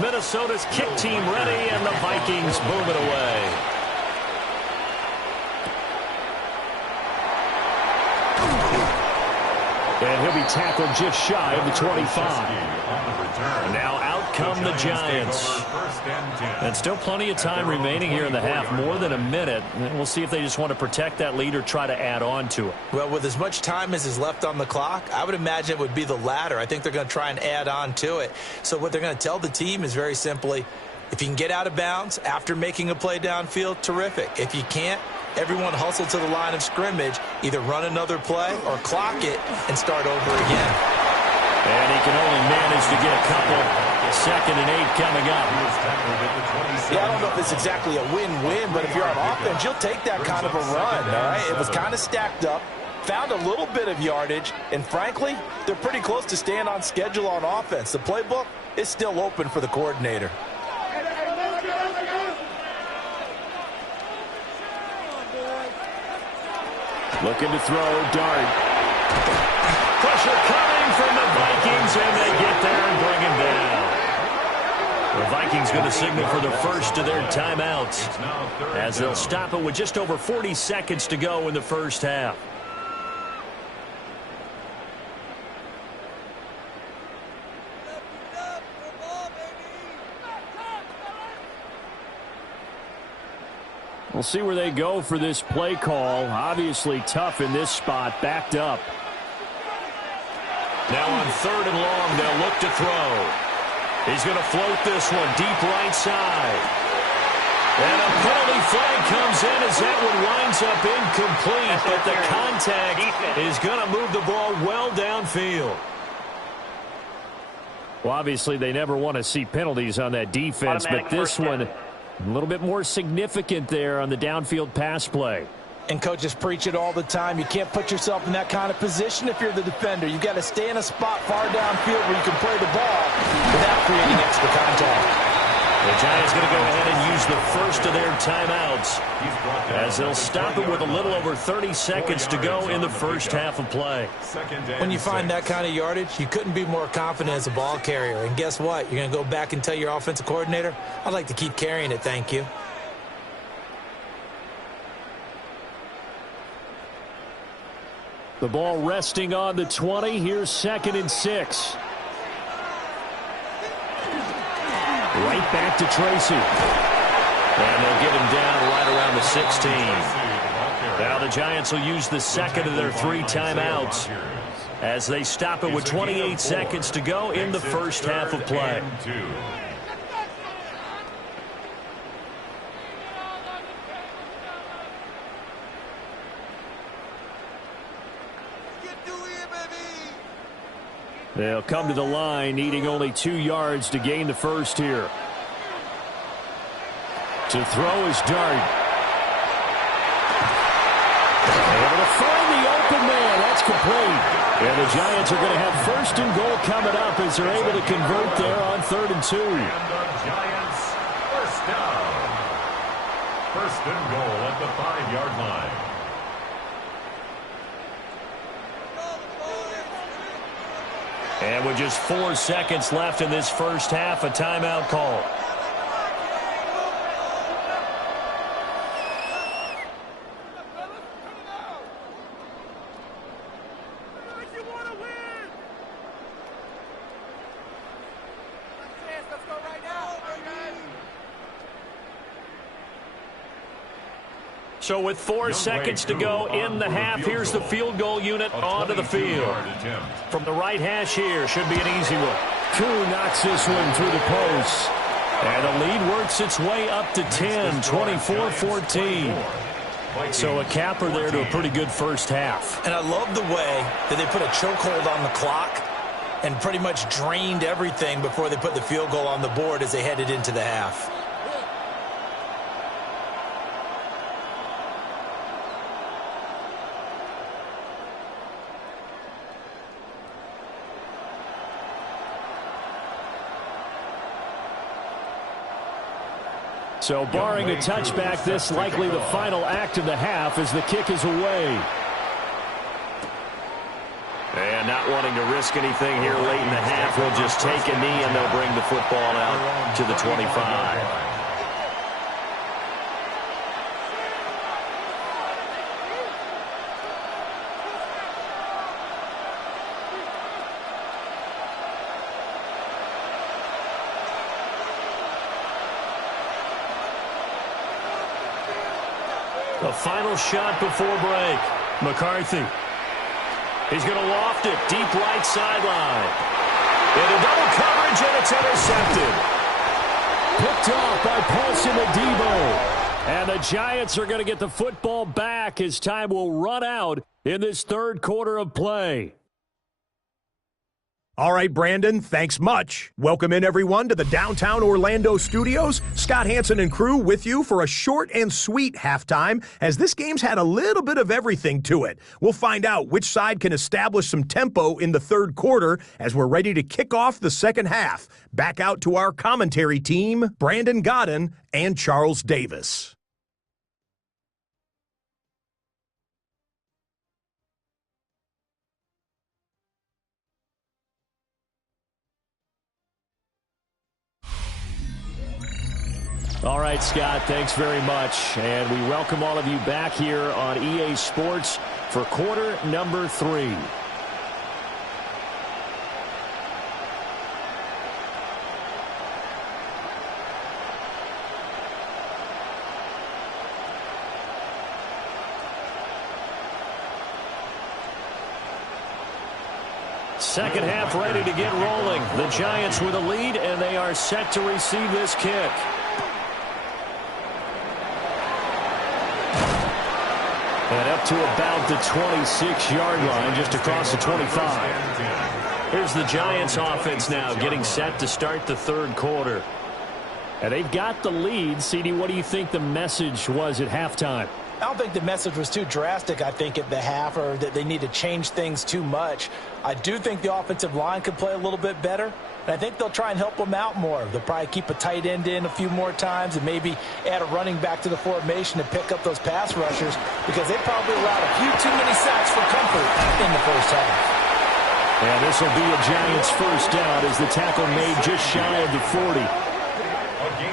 Minnesota's kick team ready, and the Vikings move it away. And he'll be tackled just shy of the 25. Now out come the Giants. And still plenty of time remaining here in the half, more than a minute. And we'll see if they just want to protect that lead or try to add on to it. Well, with as much time as is left on the clock, I would imagine it would be the latter. I think they're going to try and add on to it. So what they're going to tell the team is very simply, if you can get out of bounds after making a play downfield, terrific. If you can't, everyone hustle to the line of scrimmage, either run another play or clock it and start over again. And he can only manage to get a couple. 2nd and 8 coming up. Yeah, I don't know if it's exactly a win-win, but if you're on offense, you'll take that kind of a run, all right? It was kind of stacked up, found a little bit of yardage, and frankly, they're pretty close to staying on schedule on offense. The playbook is still open for the coordinator. Looking to throw, Dart. Pressure coming from the Vikings, and they get there and bring him down. The Vikings going to signal for the first of their timeouts, as they'll stop it with just over 40 seconds to go in the first half. We'll see where they go for this play call. Obviously tough in this spot, backed up. Now on 3rd and long, they'll look to throw. He's going to float this one deep right side. And a penalty flag comes in as that one winds up incomplete, but the contact is going to move the ball well downfield. Well, obviously they never want to see penalties on that defense, but this one a little bit more significant there on the downfield pass play. And coaches preach it all the time. You can't put yourself in that kind of position if you're the defender. You've got to stay in a spot far downfield where you can play the ball without creating extra contact. The Giants going to go ahead and use the first of their timeouts, as they'll stop it with a little over 30 seconds to go in the first half of play. When you find that kind of yardage, you couldn't be more confident as a ball carrier. And guess what? You're going to go back and tell your offensive coordinator, I'd like to keep carrying it, thank you. The ball resting on the 20. Here's 2nd and 6. Right back to Tracy. And they'll get him down right around the 16. Now the Giants will use the second of their 3 timeouts as they stop it with 28 seconds to go in the first half of play. They'll come to the line, needing only 2 yards to gain the first here. To throw is Dart. Able to find the open man. That's complete. And the Giants are going to have first and goal coming up as they're able to convert there on 3rd and 2. And the Giants first down. First and goal at the 5-yard line. And with just 4 seconds left in this first half, a timeout call. So with 4 seconds to go in the half, here's the field goal unit onto the field. From the right hash here, should be an easy one. Koo knocks this one through the post. And the lead works its way up to 10, 24-14. So a capper there to a pretty good first half. And I love the way that they put a chokehold on the clock and pretty much drained everything before they put the field goal on the board as they headed into the half. So barring a touchback, this likely the final act of the half as the kick is away. And not wanting to risk anything here late in the half, we'll just take a knee and they'll bring the football out to the 25. The final shot before break. McCarthy. He's going to loft it deep right sideline. Into double coverage, and it's intercepted. Picked off by Paulson Adebo. And the Giants are going to get the football back as time will run out in this 3rd quarter of play. All right, Brandon, thanks much. Welcome in, everyone, to the downtown Orlando studios. Scott Hansen and crew with you for a short and sweet halftime, as this game's had a little bit of everything to it. We'll find out which side can establish some tempo in the 3rd quarter as we're ready to kick off the second half. Back out to our commentary team, Brandon Godden and Charles Davis. All right, Scott, thanks very much. And we welcome all of you back here on EA Sports for quarter number 3. Second half ready to get rolling. The Giants with a lead, and they are set to receive this kick. And up to about the 26-yard line, just across the 25. Here's the Giants offense now getting set to start the 3rd quarter. And they've got the lead. CD, what do you think the message was at halftime? I don't think the message was too drastic, I think, at the half, or that they need to change things too much. I do think the offensive line could play a little bit better, and I think they'll try and help them out more. They'll probably keep a tight end in a few more times and maybe add a running back to the formation to pick up those pass rushers, because they probably allowed a few too many sacks for comfort in the first half. And this will be a Giants first down as the tackle made just shy of the 40.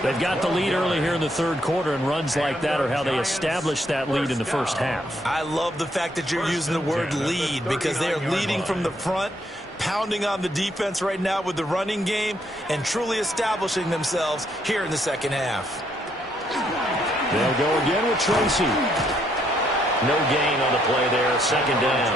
They've got the lead early here in the 3rd quarter, and runs like that are how they established that lead in the first half. I love the fact that you're using the word lead, because they are leading from the front, pounding on the defense right now with the running game, and truly establishing themselves here in the second half. They'll go again with Tracy. No gain on the play there, second down.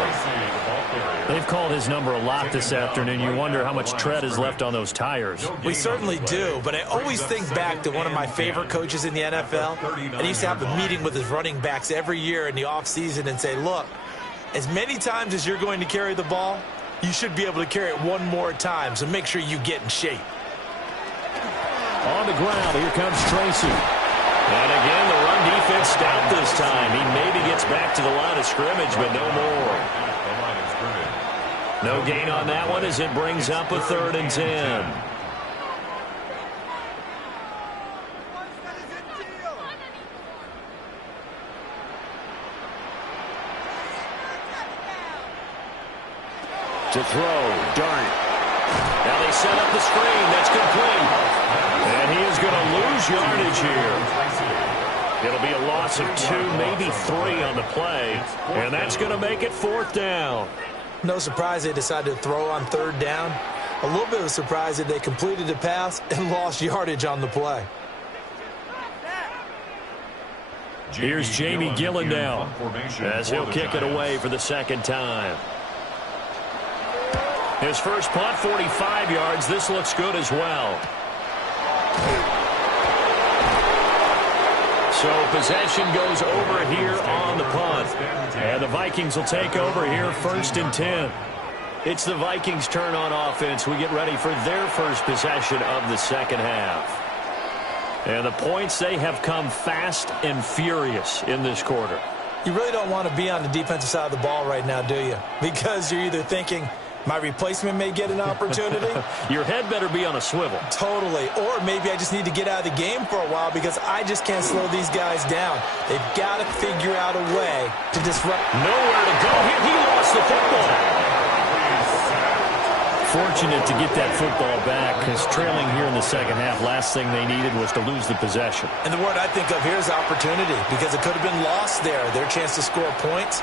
They've called his number a lot this afternoon. You wonder how much tread is left on those tires. We certainly do, but I always think back to one of my favorite coaches in the NFL. And he used to have a meeting with his running backs every year in the offseason and say, look, as many times as you're going to carry the ball, you should be able to carry it one more time, so make sure you get in shape. On the ground, here comes Tracy. And again, the run defense stout this time. He maybe gets back to the line of scrimmage, but no more. No gain on that one as it brings up a 3rd and 10. To throw, Dart. Now they set up the screen. That's complete. And he is going to lose yardage here. It'll be a loss of 2, maybe 3 on the play. And that's going to make it 4th down. No surprise they decided to throw on 3rd down. A little bit of a surprise that they completed the pass and lost yardage on the play. Here's Jamie Gillen now as he'll kick it away for the 2nd time. His first punt, 45 yards. This looks good as well. So possession goes over here on the punt. And the Vikings will take over here 1st and 10. It's the Vikings' turn on offense. We get ready for their first possession of the 2nd half. And the points, they have come fast and furious in this quarter. You really don't want to be on the defensive side of the ball right now, do you? Because you're either thinking, my replacement may get an opportunity. Your head better be on a swivel. Totally. Or maybe I just need to get out of the game for a while because I just can't slow these guys down. They've got to figure out a way to disrupt. Nowhere to go here. He lost the football. Fortunate to get that football back because trailing here in the 2nd half, last thing they needed was to lose the possession. And the word I think of here is opportunity because it could have been lost there. Their chance to score points.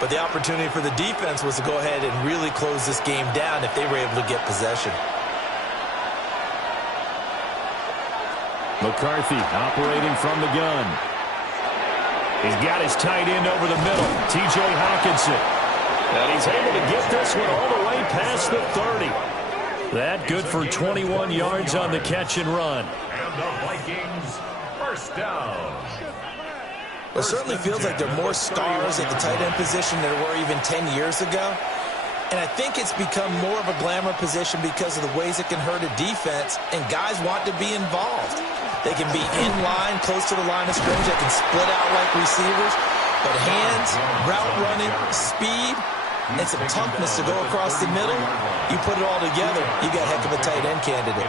But the opportunity for the defense was to go ahead and really close this game down if they were able to get possession. McCarthy operating from the gun. He's got his tight end over the middle, T.J. Hawkinson. And he's able to get this one all the way past the 30. That good for 21 yards on the catch and run. And the Vikings, 1st down. It certainly feels like there are more stars at the tight end position than there were even 10 years ago. And I think it's become more of a glamour position because of the ways it can hurt a defense, and guys want to be involved. They can be in line, close to the line of scrimmage. They can split out like receivers. But hands, route running, speed, and some toughness to go across the middle, you put it all together, you got a heck of a tight end candidate.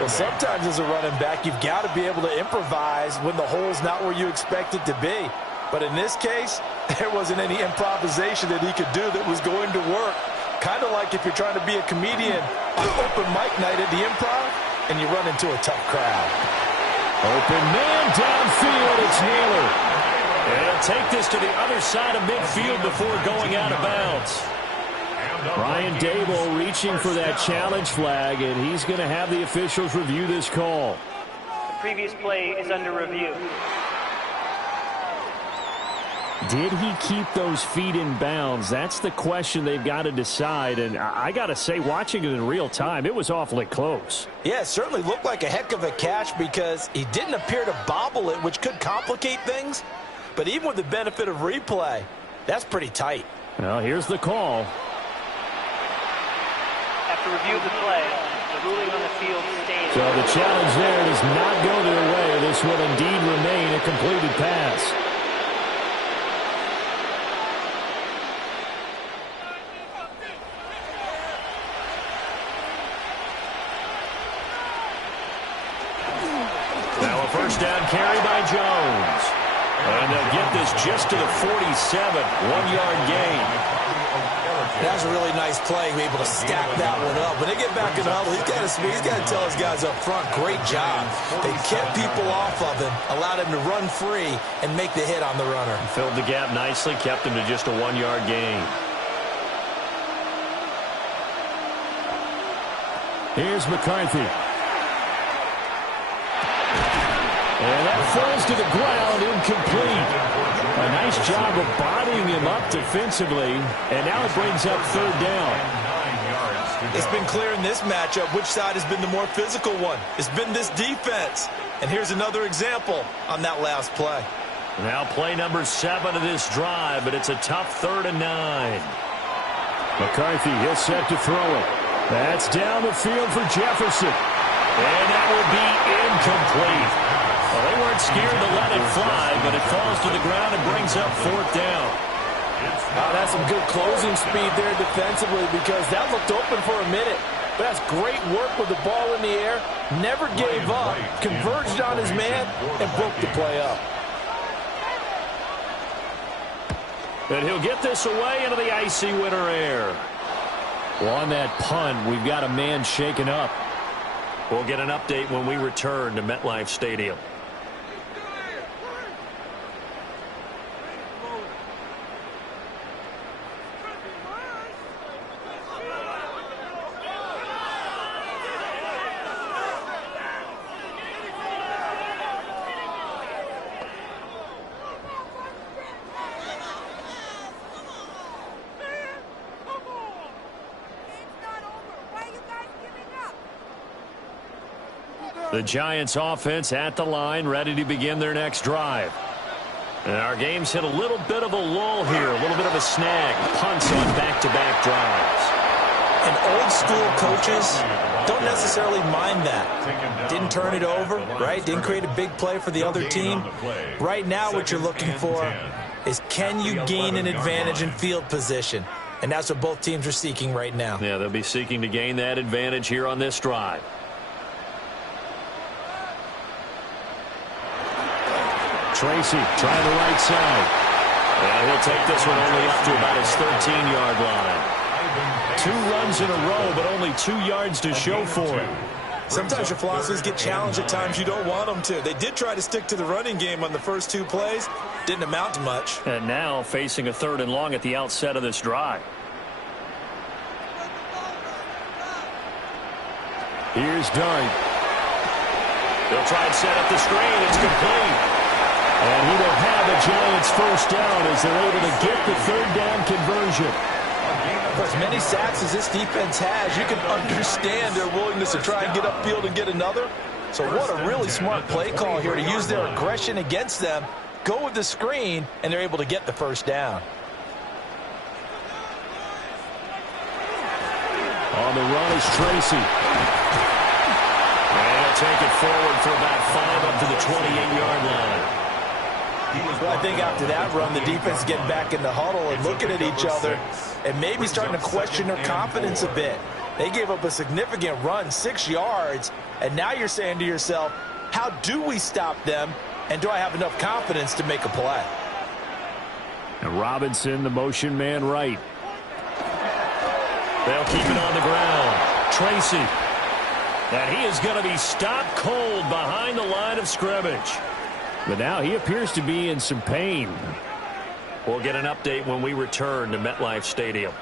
Well, sometimes as a running back, you've got to be able to improvise when the hole's not where you expect it to be. But in this case, there wasn't any improvisation that he could do that was going to work. Kind of like if you're trying to be a comedian on open mic night at the Improv and you run into a tough crowd. Open man downfield, it's Naylor. And he'll take this to the other side of midfield before going out of bounds. Brian Dable reaching for that challenge flag, and he's going to have the officials review this call. The previous play is under review. Did he keep those feet in bounds? That's the question they've got to decide. And I got to say, watching it in real time, it was awfully close. Yeah, it certainly looked like a heck of a catch because he didn't appear to bobble it, which could complicate things. But even with the benefit of replay, that's pretty tight. Well, here's the call. After review of the play, the ruling on the field stands. So the challenge there does not go their way. This will indeed remain a completed pass. Now a first down carry by Jones. And they'll get this just to the 47, 1-yard gain. That was a really nice play, be able to stack that one up. When they get back in the huddle, he's got to tell his guys up front, great job. They kept people off of him, allowed him to run free, and make the hit on the runner. Filled the gap nicely, kept him to just a 1-yard gain. Here's McCarthy. And that falls to the ground, incomplete. A nice job of bodying him up defensively, and now it brings up 3rd down. It's been clear in this matchup which side has been the more physical one. It's been this defense. And here's another example on that last play. Now play number 7 of this drive, but it's a tough 3rd and 9. McCarthy, he'll set to throw it. That's down the field for Jefferson. And that will be incomplete. Well, they weren't scared to let it fly, but it falls to the ground and brings up 4th down. That's some good closing speed there defensively because that looked open for a minute. But that's great work with the ball in the air. Never gave up, converged on his man, and broke the play up. And he'll get this away into the icy winter air. Well, on that punt, we've got a man shaken up. We'll get an update when we return to MetLife Stadium. The Giants offense at the line, ready to begin their next drive. And our game's hit a little bit of a lull here, a little bit of a snag. Punts on back-to-back drives. And old school coaches don't necessarily mind that. Didn't turn it over, right? Didn't create a big play for the other team. Right now what you're looking for is can you gain an advantage in field position? And that's what both teams are seeking right now. Yeah, they'll be seeking to gain that advantage here on this drive. Tracy trying the right side. And he'll take this one only up to about his 13-yard line. 2 runs in a row, but only 2 yards to show for it. Sometimes your philosophies get challenged at times you don't want them to. They did try to stick to the running game on the first 2 plays. Didn't amount to much. And now facing a 3rd and long at the outset of this drive. Here's Dart. They'll try and set up the screen. It's complete. And he will have the Giants first down as they're able to get the 3rd down conversion. For as many sacks as this defense has, you can understand their willingness to try and get upfield and get another. So what a really smart play call here to use their aggression against them, go with the screen, and they're able to get the first down. On the run is Tracy. And he'll take it forward for about 5 up to the 28-yard line. Well, I think after that run, the defense getting back in the huddle and looking at each other and maybe starting to question their confidence a bit. They gave up a significant run, 6 yards, and now you're saying to yourself, how do we stop them, and do I have enough confidence to make a play? And Robinson, the motion man right. They'll keep it on the ground. Tracy. And he is going to be stopped cold behind the line of scrimmage. But now he appears to be in some pain. We'll get an update when we return to MetLife Stadium.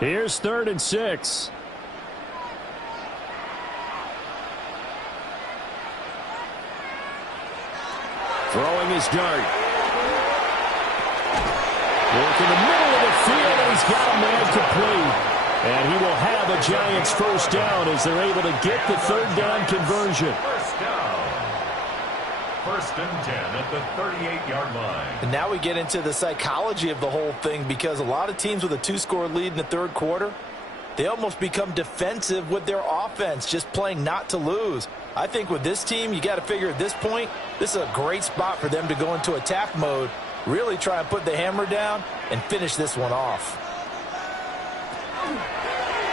Here's 3rd and 6. Throwing his dart. Work in the middle of the field, and he's got a man complete. And he will have a Giants first down as they're able to get the 3rd down conversion. First down. 1st and 10 at the 38-yard line. And now we get into the psychology of the whole thing, because a lot of teams with a 2-score lead in the 3rd quarter, they almost become defensive with their offense, just playing not to lose. I think with this team, you got to figure at this point, this is a great spot for them to go into attack mode, really try and put the hammer down and finish this one off.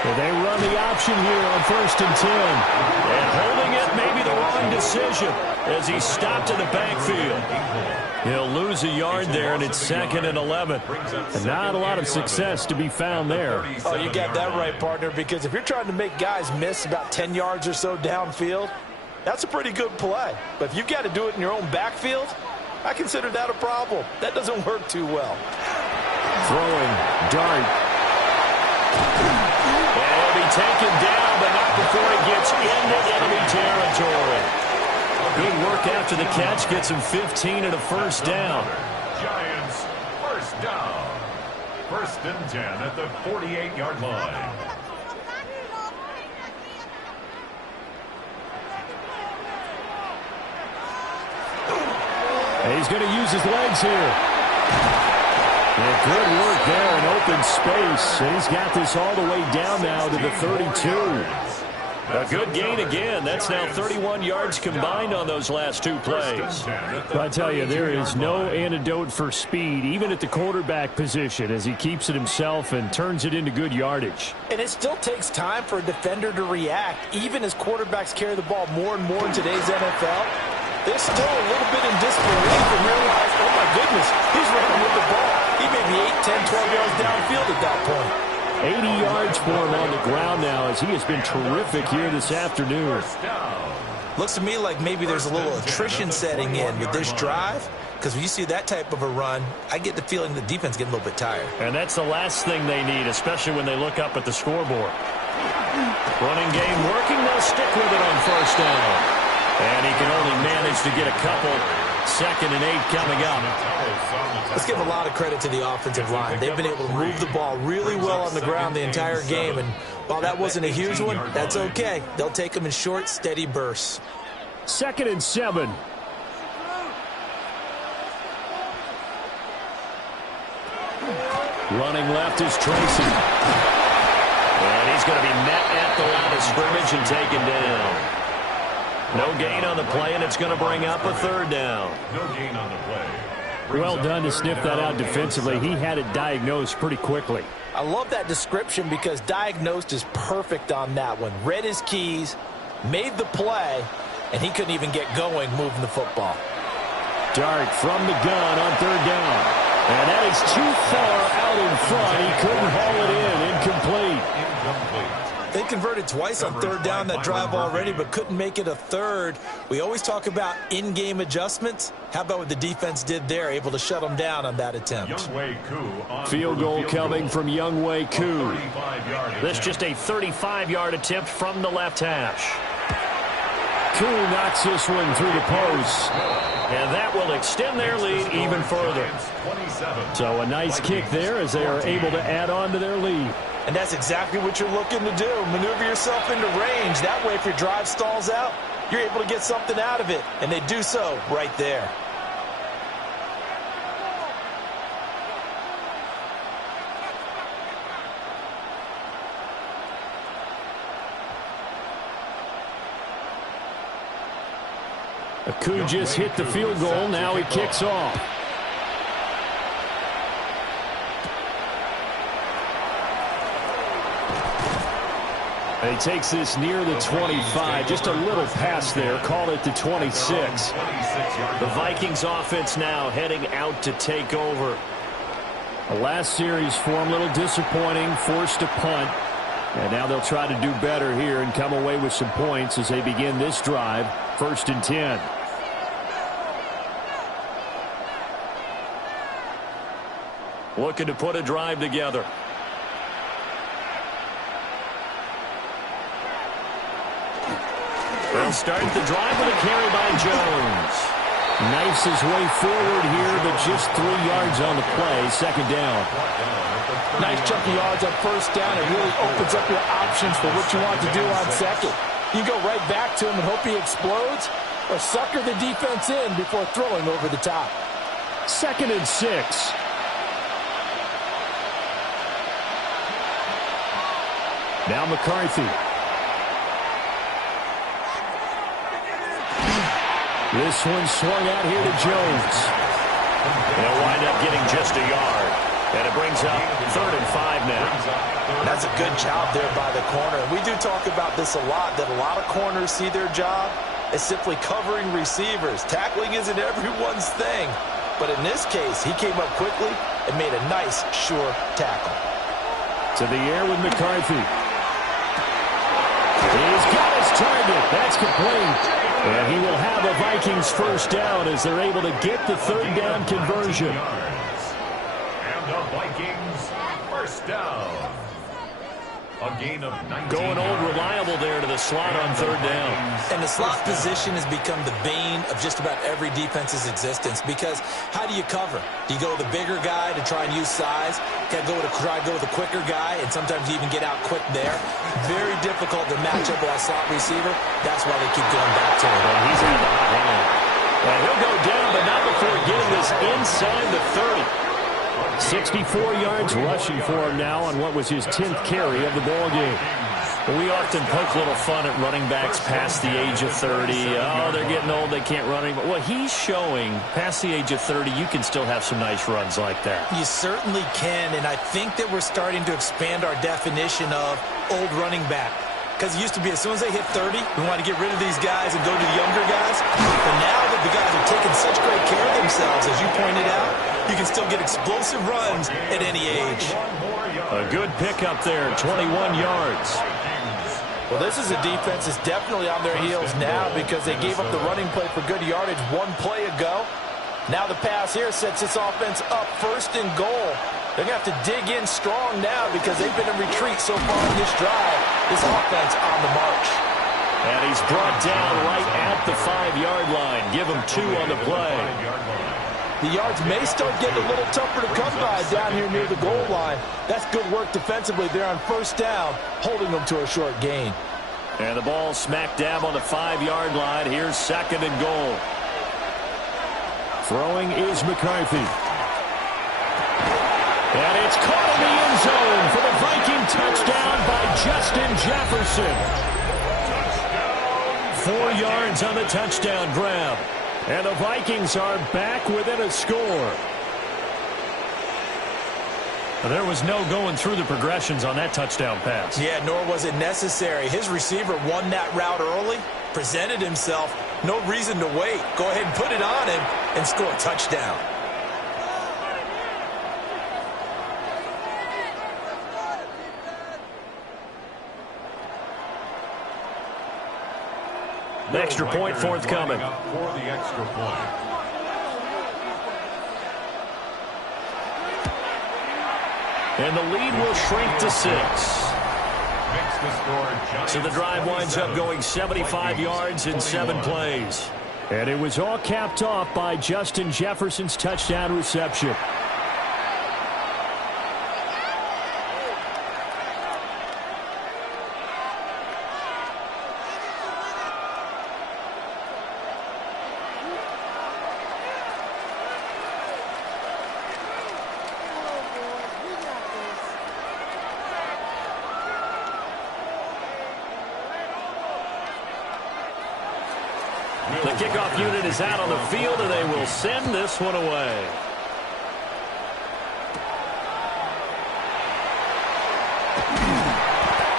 Well, they run the option here on 1st and 10. And holding it may be the wrong decision as he's stopped in the backfield. He'll lose a yard there, and it's 2nd and 11. And not a lot of success to be found there. Oh, you got that right, partner, because if you're trying to make guys miss about 10 yards or so downfield, that's a pretty good play. But if you've got to do it in your own backfield, I consider that a problem. That doesn't work too well. Throwing, dart. And he'll be taken down, but not before he gets into enemy territory. Good work after the catch. Gets him 15 and a first down. Giants first down. First and 10 at the 48-yard line. He's going to use his legs here. And good work there in open space. And he's got this all the way down now to the 32. A good gain again. That's now 31 yards combined on those last two plays. I tell you, there is no antidote for speed, even at the quarterback position, as he keeps it himself and turns it into good yardage. And it still takes time for a defender to react, even as quarterbacks carry the ball more and more in today's NFL. They're still a little bit in disbelief and realize, oh my goodness, he's running with the ball. He may be 8, 10, 12 yards downfield at that point. 80 yards for him on the ground now, as he has been terrific here this afternoon. Looks to me like maybe there's a little attrition setting in with this drive, because when you see that type of a run, I get the feeling the defense getting a little bit tired. And that's the last thing they need, especially when they look up at the scoreboard. Running game working. They'll stick with it on first down. And he can only manage to get a couple. 2nd and 8 coming up. Let's give a lot of credit to the offensive line. They've been able to move the ball really well on the ground the entire game. And while that wasn't a huge one, that's okay. They'll take them in short, steady bursts. 2nd and 7. Running left is Tracy. And he's going to be met at the line of scrimmage and taken down. No gain on the play, and it's going to bring up a 3rd down. No gain on the play. Well done to sniff that out defensively. He had it diagnosed pretty quickly. I love that description because diagnosed is perfect on that one. Read his keys, made the play, and he couldn't even get going moving the football. Dart from the gun on 3rd down. And that is too far out in front. He couldn't haul it in. Incomplete. They converted twice on 3rd down that drive already, but couldn't make it a 3rd. We always talk about in-game adjustments. How about what the defense did there, able to shut them down on that attempt? Field goal coming from Younghoe Koo. This just a 35-yard attempt from the left hash. Koo knocks this one through the post. And that will extend their lead even further. So a nice kick there as they are able to add on to their lead. And that's exactly what you're looking to do. Maneuver yourself into range. That way, if your drive stalls out, you're able to get something out of it. And they do so right there. Koo just hit the field goal. Now he kicks off. And he takes this near the 25. Just a little pass there. Call it the 26. The Vikings offense now heading out to take over. The last series for him, a little disappointing. Forced to punt. And now they'll try to do better here and come away with some points as they begin this drive. 1st and 10. Looking to put a drive together. They'll start the drive with a carry by Jones. Knifes his way forward here, but just 3 yards on the play. 2nd down. Nice chunky yards on 1st down. It really opens up your options for what you want to do on 2nd. You go right back to him and hope he explodes, or sucker the defense in before throwing over the top. 2nd and 6. Now McCarthy. This one swung out here to Jones. They'll wind up getting just a yard. And it brings up 3rd and 5 now. That's a good job there by the corner. And we do talk about this a lot, that a lot of corners see their job as simply covering receivers. Tackling isn't everyone's thing. But in this case, he came up quickly and made a nice, sure tackle. To the air with McCarthy. He's got his target. That's complete. And he will have a Vikings 1st down as they're able to get the 3rd down conversion. And the Vikings 1st down. A gain of 19. Going old reliable there to the slot on third down. And the slot position has become the bane of just about every defense's existence, because how do you cover? Do you go with a bigger guy to try and use size? Got to try to go with a quicker guy, and sometimes you even get out quick there. Very difficult to match up with that slot receiver. That's why they keep going back to him. And he's had the hot hand. And he'll go down, but not before getting this inside the 30. 64 yards rushing for him now on what was his 10th carry of the ball game. We often poke a little fun at running backs past the age of 30. Oh, they're getting old, they can't run anymore. Well, he's showing past the age of 30, you can still have some nice runs like that. You certainly can, and I think that we're starting to expand our definition of old running back. Because it used to be as soon as they hit 30, we want to get rid of these guys and go to the younger guys. But now that the guys are taking such great care of themselves, as you pointed out, you can still get explosive runs at any age. A good pickup there, 21 yards. Well, this is a defense that's definitely on their heels now because they gave up the running play for good yardage one play ago. Now the pass here sets this offense up 1st and goal. They're going to have to dig in strong now because they've been in retreat so far in this drive. This offense on the march. And he's brought down right at the 5-yard line. Give him 2 on the play. The yards may start getting a little tougher to come by down here near the goal line. That's good work defensively there on 1st down, holding them to a short gain. And the ball smack dab on the 5-yard line. Here's 2nd and goal. Throwing is McCarthy. And it's caught in the end zone for the Viking touchdown by Justin Jefferson. 4 yards on the touchdown grab. And the Vikings are back within a score. There was no going through the progressions on that touchdown pass. Yeah, nor was it necessary. His receiver won that route early, presented himself. No reason to wait. Go ahead and put it on him and score a touchdown. The extra point forthcoming. For the extra point. And the lead will shrink to 6. Makes the score So the drive winds up going 75 yards in 7 plays. And it was all capped off by Justin Jefferson's touchdown reception. The kickoff unit is out on the field, and they will send this one away.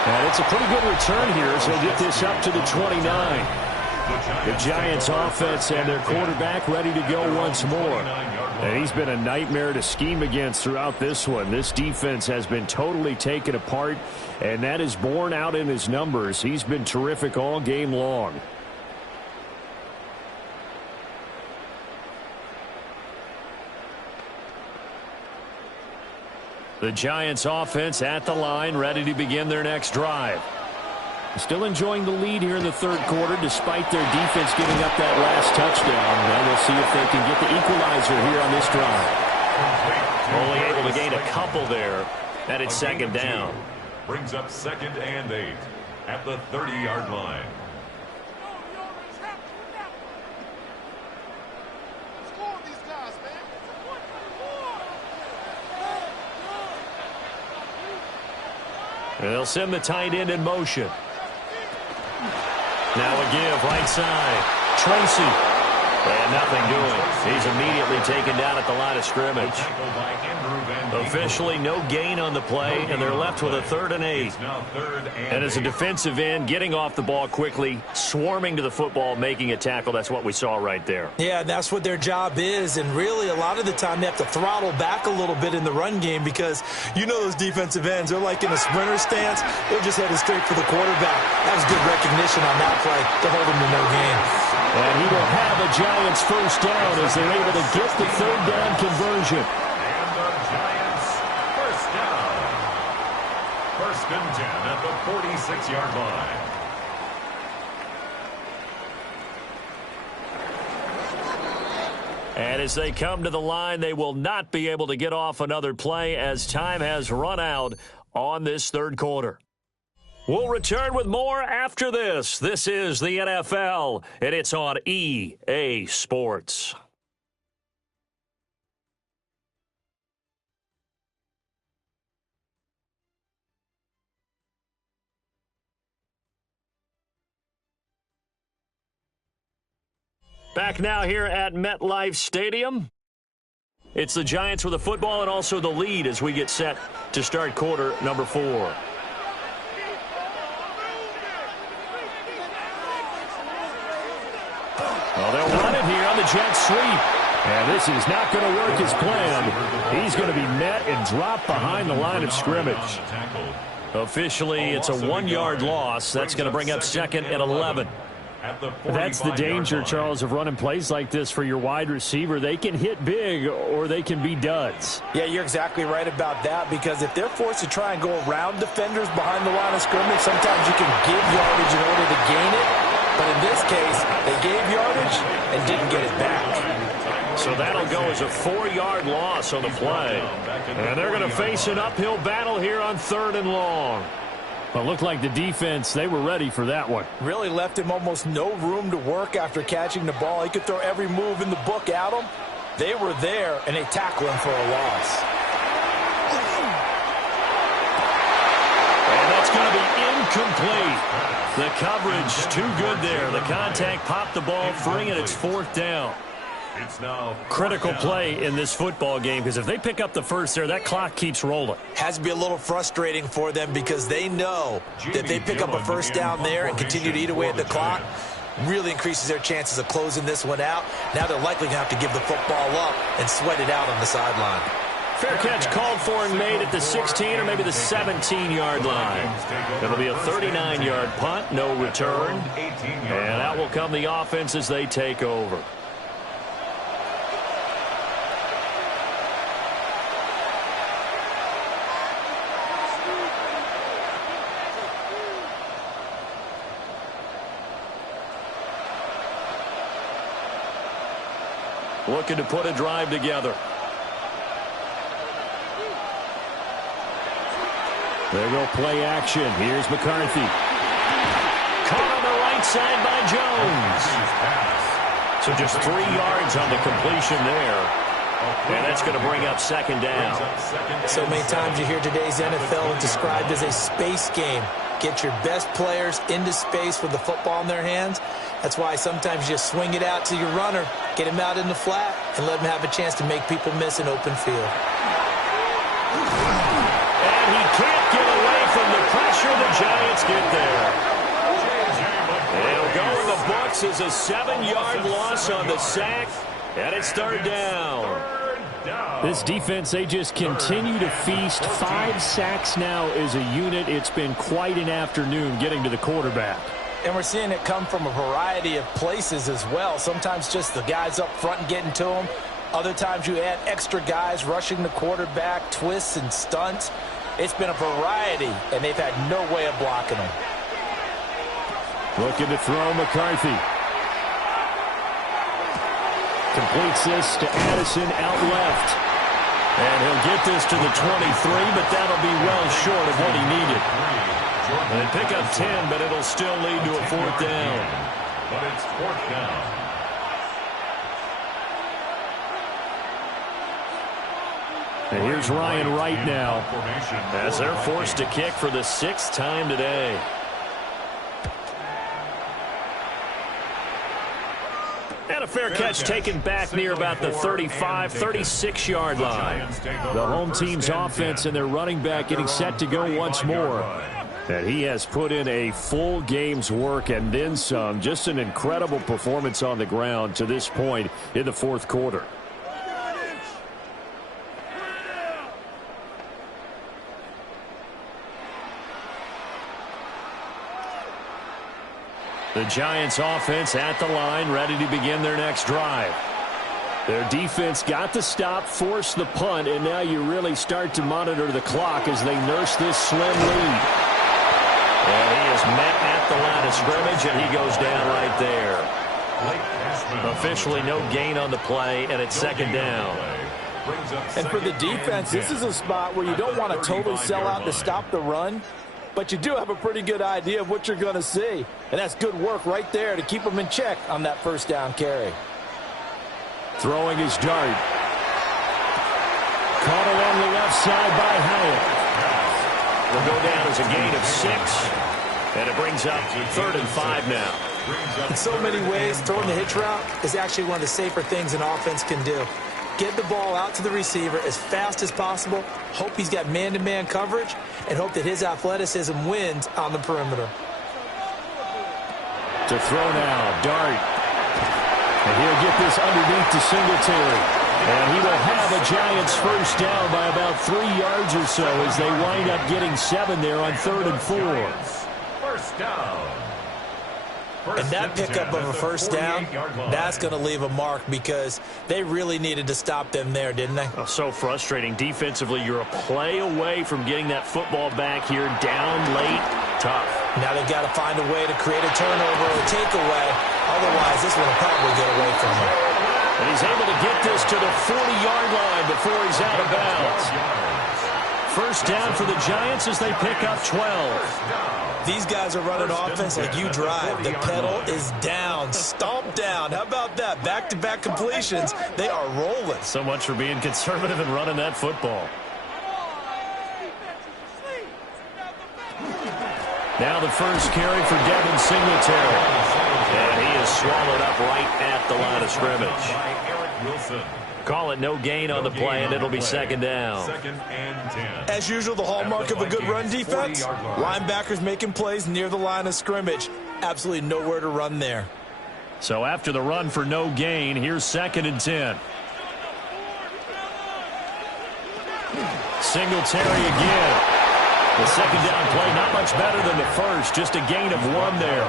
And it's a pretty good return here, so get this up to the 29. The Giants offense and their quarterback ready to go once more. And he's been a nightmare to scheme against throughout this one. This defense has been totally taken apart, and that is borne out in his numbers. He's been terrific all game long. The Giants offense at the line, ready to begin their next drive. Still enjoying the lead here in the third quarter, despite their defense giving up that last touchdown. And we'll see if they can get the equalizer here on this drive. Only able to gain a couple there. And it's 2nd down. Brings up 2nd and 8 at the 30-yard line. And they'll send the tight end in motion. Now a give, right side. Tracy. And nothing doing. He's immediately taken down at the line of scrimmage. Officially no gain on the play, and they're left with a 3rd and 8. And as a defensive end, getting off the ball quickly, swarming to the football, making a tackle, that's what we saw right there. Yeah, that's what their job is, and really a lot of the time they have to throttle back a little bit in the run game because you know those defensive ends, they're like in a sprinter stance. They're just headed straight for the quarterback. That was good recognition on that play to hold him to no gain. And he will have a Giants 1st down as they're able to get the 3rd down conversion. And the Giants 1st down. 1st and 10 at the 46-yard line. And as they come to the line, they will not be able to get off another play as time has run out on this third quarter. We'll return with more after this. This is the NFL, and it's on EA Sports. Back now here at MetLife Stadium. It's the Giants with the football and also the lead as we get set to start quarter number 4. Well, they'll run it here on the jet sweep. And this is not going to work as planned. He's going to be met and dropped behind the line of scrimmage. Officially, it's a 1-yard loss. That's going to bring up second and 11. That's the danger, Charles, of running plays like this for your wide receiver. They can hit big or they can be duds. Yeah, you're exactly right about that, because if they're forced to try and go around defenders behind the line of scrimmage, sometimes you can give yardage in order to gain it. But in this case, they gave yardage and didn't get it back. So that'll go as a 4-yard loss on the play. And they're going to face an uphill battle here on 3rd and long. Well, it looked like the defense, they were ready for that one. Really left him almost no room to work after catching the ball. He could throw every move in the book at him. They were there, and they tackled him for a loss. And that's going to be incomplete. The coverage too good there. The contact popped the ball free, and it's 4th down. It's now critical play in this football game, because if they pick up the first there, that clock keeps rolling. Has to be a little frustrating for them, because they know that if they pick up a first down there and continue to eat away at the clock, really increases their chances of closing this one out. Now they're likely going to have to give the football up and sweat it out on the sideline. Fair catch called for and made at the 16 or maybe the 17-yard line. It'll be a 39-yard punt, no return. And out will come the offense as they take over. Looking to put a drive together. There go play action. Here's McCarthy. Caught on the right side by Jones. So just 3 yards on the completion there. And that's going to bring up 2nd down. So many times you hear today's NFL described as a space game. Get your best players into space with the football in their hands. That's why sometimes you just swing it out to your runner, get him out in the flat, and let him have a chance to make people miss an open field. And he can't get away from the pressure. The Giants get there. They'll go in the books as a 7-yard loss on the sack, and it's 3rd down. This defense, they just continue to feast. 5 sacks now as a unit. It's been quite an afternoon getting to the quarterback. And we're seeing it come from a variety of places as well. Sometimes just the guys up front and getting to them. Other times you add extra guys rushing the quarterback, twists and stunts. It's been a variety, and they've had no way of blocking them. Looking to throw McCarthy. Completes this to Addison out left. And he'll get this to the 23, but that'll be well short of what he needed. They pick up 10, but it'll still lead to a 4th down. But it's 4th down. And here's Ryan Wright now as they're forced to kick for the 6th time today. And a fair catch taken back near about the 35, 36-yard line. The home team's offense and their running back getting set to go once more. And he has put in a full game's work and then some. Just an incredible performance on the ground to this point in the 4th quarter. The Giants offense at the line, ready to begin their next drive. Their defense got the stop, forced the punt, and now you really start to monitor the clock as they nurse this slim lead. And he is met at the line of scrimmage, and he goes down right there. Officially no gain on the play, and it's second down. And for the defense, this is a spot where you don't want to totally sell out to stop the run, but you do have a pretty good idea of what you're going to see. And that's good work right there to keep them in check on that first down carry. Throwing his dart. Caught along the left side by Hyatt. Will go down as a gain of 6, and it brings up 3rd and 5 now. In so many ways, throwing the hitch route is actually one of the safer things an offense can do. Get the ball out to the receiver as fast as possible, hope he's got man-to-man coverage, and hope that his athleticism wins on the perimeter. To throw now, Dart. And he'll get this underneath to Singletary. And he will have a Giants first down by about 3 yards or so as they wind up getting 7 there on 3rd and 4. First down. And that pickup of a first down, that's going to leave a mark because they really needed to stop them there, didn't they? Oh, so frustrating. Defensively, you're a play away from getting that football back here down late. Tough. Now they've got to find a way to create a turnover or a takeaway. Otherwise, this one will probably get away from them. And he's able to get this to the 40-yard line before he's out of bounds. First down for the Giants as they pick up 12. These guys are running offense like you drive. The pedal is down, stomped down. How about that? Back-to-back completions. They are rolling. So much for being conservative and running that football. Now the first carry for Devin Singletary. And he is swallowed up right at the line of scrimmage. Call it no gain on the play, and it'll be second down. Second and 10. As usual, the hallmark of a good run defense, linebackers making plays near the line of scrimmage. Absolutely nowhere to run there. So after the run for no gain, here's 2nd and 10. Singletary again. The second down play, not much better than the first, just a gain of 1 there.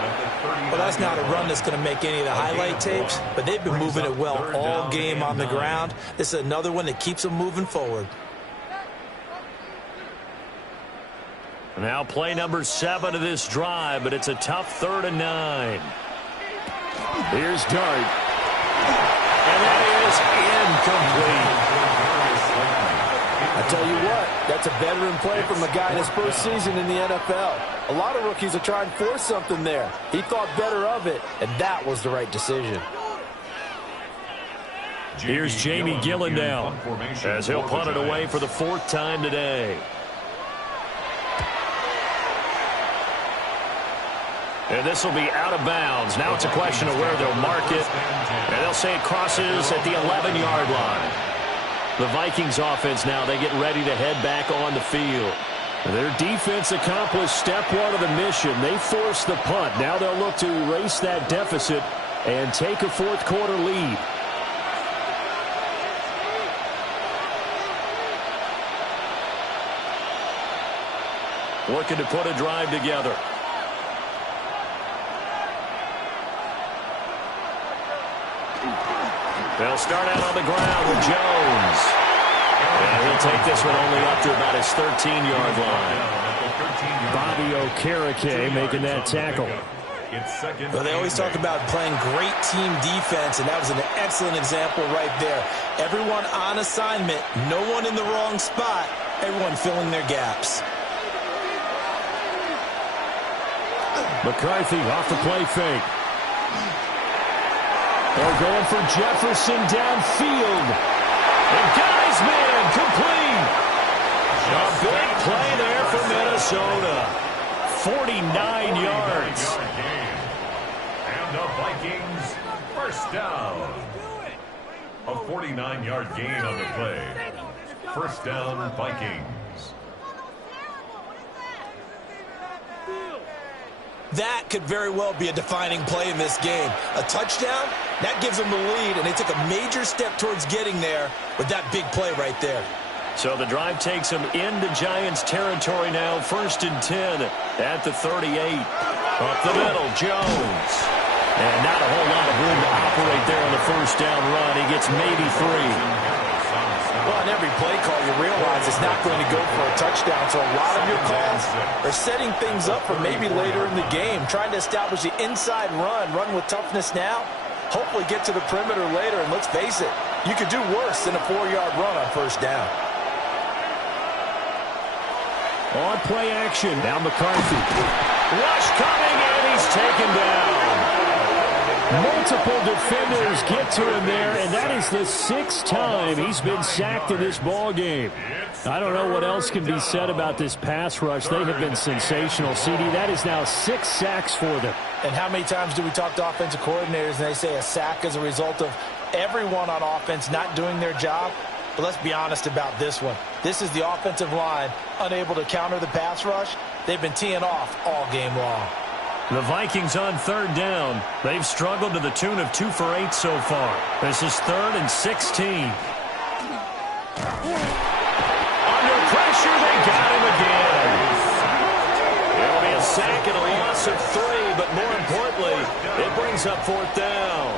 Well, that's not a run that's going to make any of the highlight tapes, but they've been moving it well all game on the ground. This is another one that keeps them moving forward. Now play number 7 of this drive, but it's a tough 3rd and 9. Here's Dart. And that is incomplete. I tell you what, that's a veteran play from a guy in his first season in the NFL. A lot of rookies are trying to force something there. He thought better of it, and that was the right decision. Here's Jamie Gillen now as he'll punt it away for the 4th time today. And this will be out of bounds. Now it's a question of where they'll mark it. And they'll say it crosses at the 11-yard line. The Vikings offense now, they get ready to head back on the field. Their defense accomplished step 1 of the mission. They forced the punt. Now they'll look to erase that deficit and take a 4th quarter lead. Looking to put a drive together. They'll start out on the ground with Jones. And he'll take this one only up to about his 13-yard line. Bobby Okereke making that tackle. Well, they always talk about playing great team defense, and that was an excellent example right there. Everyone on assignment, no one in the wrong spot, everyone filling their gaps. McCarthy off the play fake. They're going for Jefferson downfield. And Guy's man complete. A big play there for Minnesota. 49 yards. And the Vikings first down. A 49-yard gain on the play. First down, Vikings. That could very well be a defining play in this game. A touchdown, that gives them the lead, and they took a major step towards getting there with that big play right there. So the drive takes them into Giants territory now. 1st and 10 at the 38. Up the middle, Jones. And not a whole lot of room to operate there on the first down run. He gets maybe 3. Well, in every play call, you realize it's not going to go for a touchdown. So a lot of your calls are setting things up for maybe later in the game, trying to establish the inside run with toughness now, hopefully get to the perimeter later. And let's face it, you could do worse than a 4-yard run on first down. On play action, now McCarthy. Rush coming, and he's taken down. Multiple defenders get to him there, and that is the 6th time he's been sacked in this ball game. I don't know what else can be said about this pass rush. They have been sensational. CD, that is now 6 sacks for them. And how many times do we talk to offensive coordinators and they say a sack is a result of everyone on offense not doing their job? But let's be honest about this one. This is the offensive line unable to counter the pass rush. They've been teeing off all game long. The Vikings on 3rd down. They've struggled to the tune of 2 for 8 so far. This is 3rd and 16. Under pressure, they got him again. It'll be a sack and a loss of 3, but more importantly, it brings up 4th down.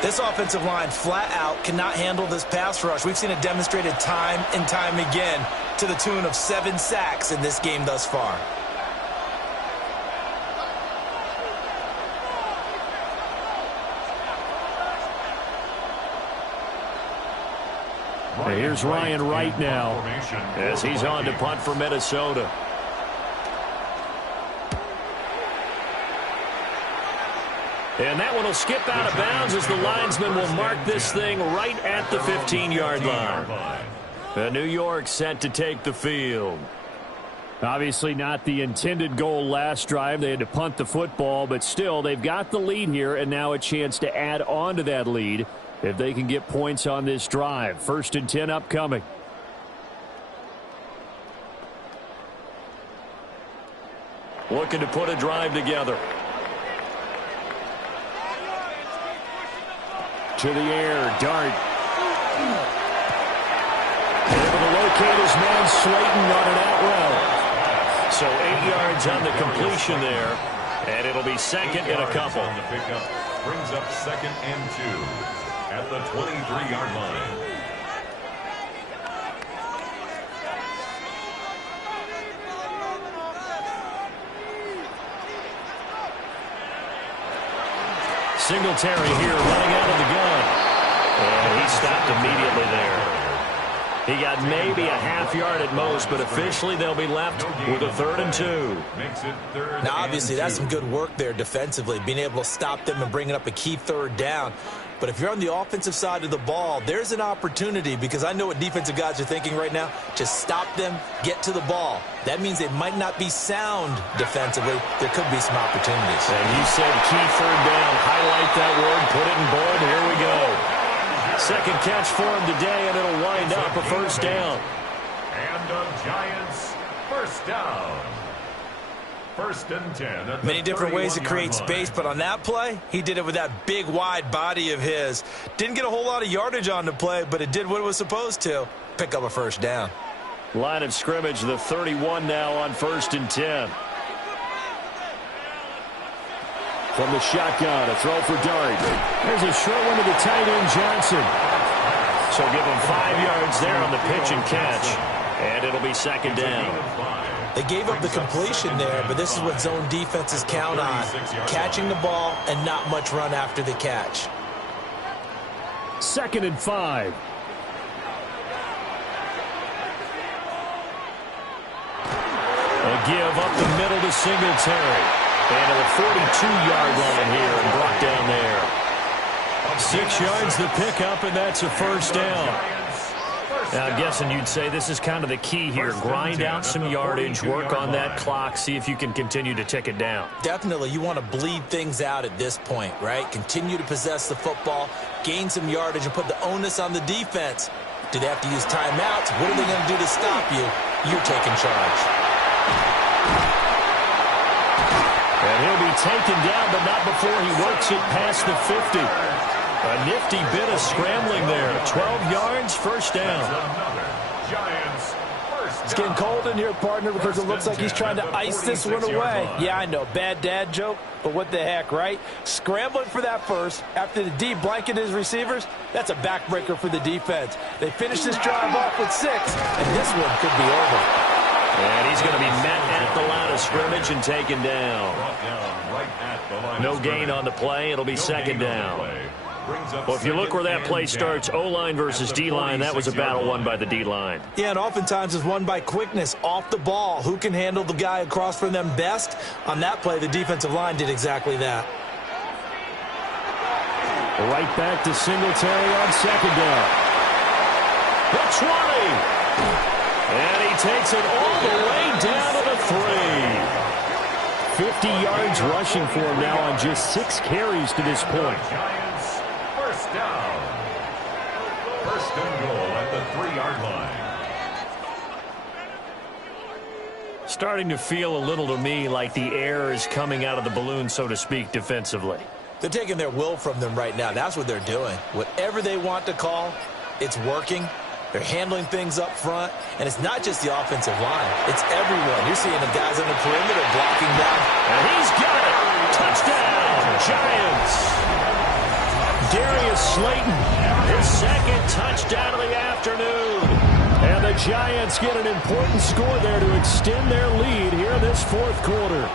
This offensive line flat out cannot handle this pass rush. We've seen it demonstrated time and time again to the tune of 7 sacks in this game thus far. Here's Ryan Wright now as he's on to punt for Minnesota. And that one will skip out of bounds as the linesman will mark this thing right at the 15-yard line. New York set to take the field. Obviously not the intended goal last drive. They had to punt the football, but still they've got the lead here and now a chance to add on to that lead if they can get points on this drive. 1st and 10 upcoming. Looking to put a drive together. To the air, Dart. Able to locate his man Slayton on an out route. So 8 yards on the completion there, and it'll be 2nd and a couple. On the pickup brings up 2nd and 2 at the 23-yard line. Singletary here running out of the gun. And he stopped immediately there. He got maybe a half yard at most, but officially they'll be left with a 3rd and 2. Now, obviously, that's some good work there defensively, being able to stop them and bringing up a key 3rd down. But if you're on the offensive side of the ball, there's an opportunity, because I know what defensive guys are thinking right now. Just stop them, get to the ball. That means they might not be sound defensively. There could be some opportunities. And you said key 3rd down. Highlight that word. Put it in bold. Here we go. 2nd catch for him today, and it'll wind up a 1st down. And the Giants, 1st down. 1st and 10. Many different ways to create space, but on that play, he did it with that big, wide body of his. Didn't get a whole lot of yardage on the play, but it did what it was supposed to. Pick up a 1st down. Line of scrimmage, the 31 now on 1st and 10. From the shotgun, a throw for Dart. There's a short one to the tight end, Johnson. So give him 5 yards there on the pitch and catch. And it'll be 2nd down. They gave up the completion there, but this is what zone defenses count on. Catching the ball and not much run after the catch. 2nd and 5. A give up the middle to Singletary. And a 42-yard line here and brought down there. 6 yards the pickup, and that's a 1st down. Now, I'm guessing you'd say this is kind of the key here. Grind out some yardage, work on that clock, see if you can continue to tick it down. Definitely, you want to bleed things out at this point, right? Continue to possess the football, gain some yardage, and put the onus on the defense. Do they have to use timeouts? What are they going to do to stop you? You're taking charge. And he'll be taken down, but not before he works it past the 50. A nifty bit of scrambling there. 12 yards, 1st down. Giants, It's getting cold in here, partner, because it looks like he's trying to ice this one away. Yeah, I know, bad dad joke, but what the heck, right? Scrambling for that first after the D blanketed his receivers, that's a backbreaker for the defense. They finished this drive off with 6, and this one could be over. And he's going to be met at the line of scrimmage and taken down. No gain on the play. It'll be second down. Well, if you look where that play starts, O-line versus D-line, that was a battle won by the D-line. Yeah, and oftentimes it's won by quickness off the ball. Who can handle the guy across from them best? On that play, the defensive line did exactly that. Right back to Singletary on second down. The 20. And he takes it all the way down to the 3. 50 yards rushing for him now on just 6 carries to this point. Giants, first down. First and goal at the 3-yard line. Starting to feel a little to me like the air is coming out of the balloon, so to speak, defensively. They're taking their will from them right now. That's what they're doing. Whatever they want to call, it's working. They're handling things up front, and it's not just the offensive line. It's everyone. You're seeing the guys on the perimeter blocking down. And he's got it. Touchdown, Giants. Darius Slayton, his second touchdown of the afternoon. And the Giants get an important score there to extend their lead here in this fourth quarter.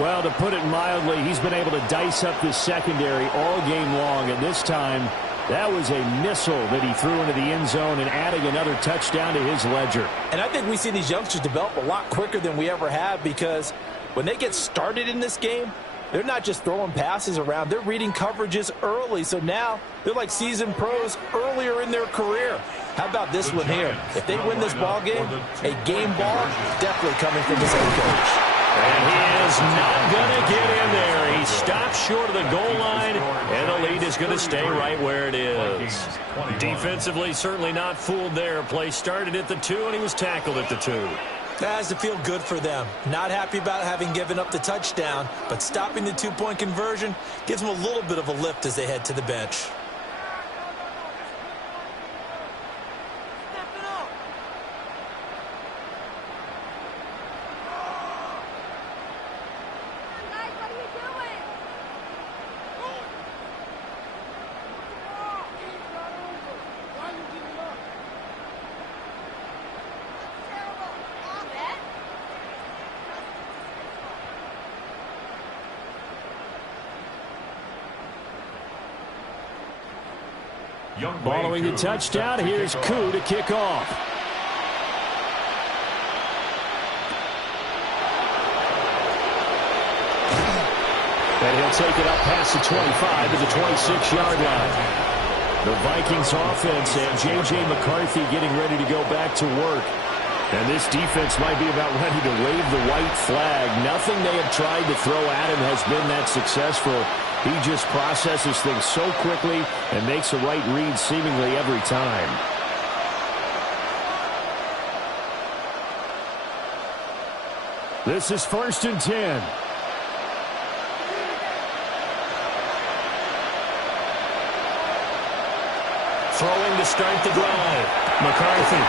Well, to put it mildly, he's been able to dice up this secondary all game long, and this time that was a missile that he threw into the end zone and adding another touchdown to his ledger. And I think we see these youngsters develop a lot quicker than we ever have, because when they get started in this game, they're not just throwing passes around. They're reading coverages early. So now they're like seasoned pros earlier in their career. How about this one here? If they win this ball game, a game ball definitely coming from his head coach. And he is not going to get in there. He stops short of the goal line, and the lead is going to stay right where it is. Defensively, certainly not fooled there. Play started at the 2, and he was tackled at the 2. That has to feel good for them. Not happy about having given up the touchdown, but stopping the 2-point conversion gives them a little bit of a lift as they head to the bench. Following the touchdown, here's Koo to kick off. And he'll take it up past the 25 to the 26-yard line. The Vikings offense and J.J. McCarthy getting ready to go back to work. And this defense might be about ready to wave the white flag. Nothing they have tried to throw at him has been that successful. He just processes things so quickly and makes the right read seemingly every time. This is 1st and 10. Throwing to start the drive. McCarthy.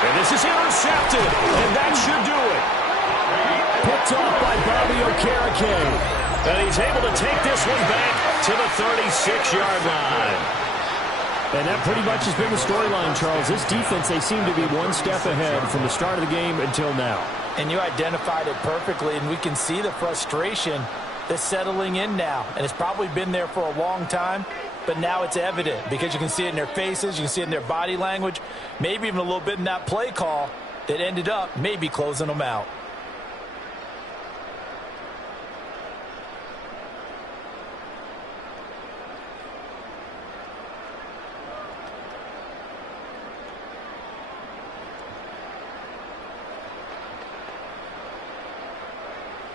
And this is intercepted. And that should do it. Picked off by Bobby Okereke. And he's able to take this one back to the 36-yard line. And that pretty much has been the storyline, Charles. This defense, they seem to be one step ahead from the start of the game until now. And you identified it perfectly, and we can see the frustration that's settling in now. And it's probably been there for a long time, but now it's evident because you can see it in their faces, you can see it in their body language, maybe even a little bit in that play call that ended up maybe closing them out.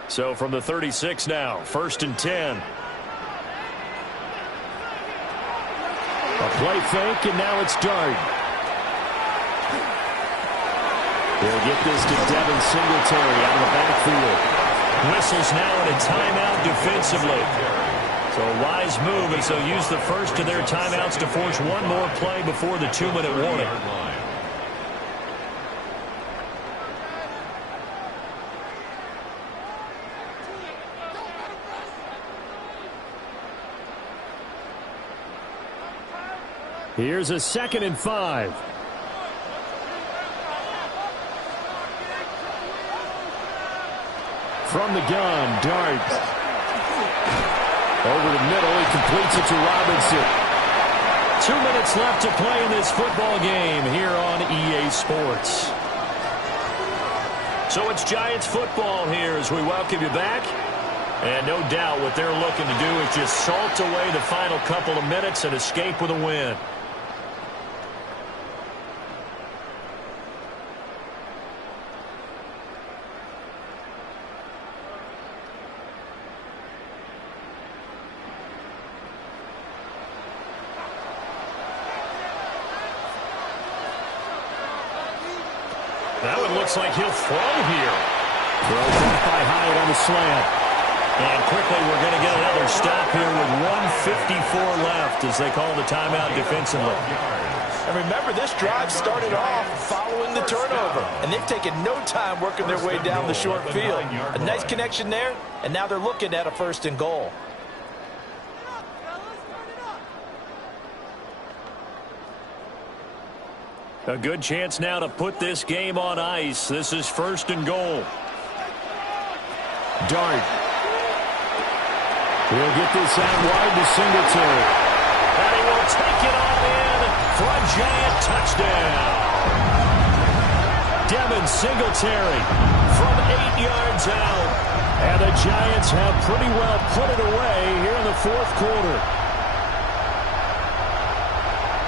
So from the 36 now, 1st and 10. A play fake, and now it's Dart. They'll get this to Devin Singletary out of the backfield. Whistles now in a timeout defensively. So a wise move as they'll use the first of their timeouts to force one more play before the 2-minute warning. Here's a 2nd and 5. From the gun, Dart. Over the middle, he completes it to Robinson. 2 minutes left to play in this football game here on EA Sports. So it's Giants football here as we welcome you back. And no doubt what they're looking to do is just salt away the final couple of minutes and escape with a win. That one looks like he'll throw here. Throw back by Hyatt on the slant. And quickly we're going to get another stop here with 1:54 left as they call the timeout defensively. And remember, this drive started off following the turnover. And they've taken no time working their way down the short field. A nice connection there, and now they're looking at a 1st and goal. A good chance now to put this game on ice. This is 1st and goal. Dart. He'll get this out wide to Singletary. And he will take it all in for a Giant touchdown. Devin Singletary from 8 yards out. And the Giants have pretty well put it away here in the 4th quarter.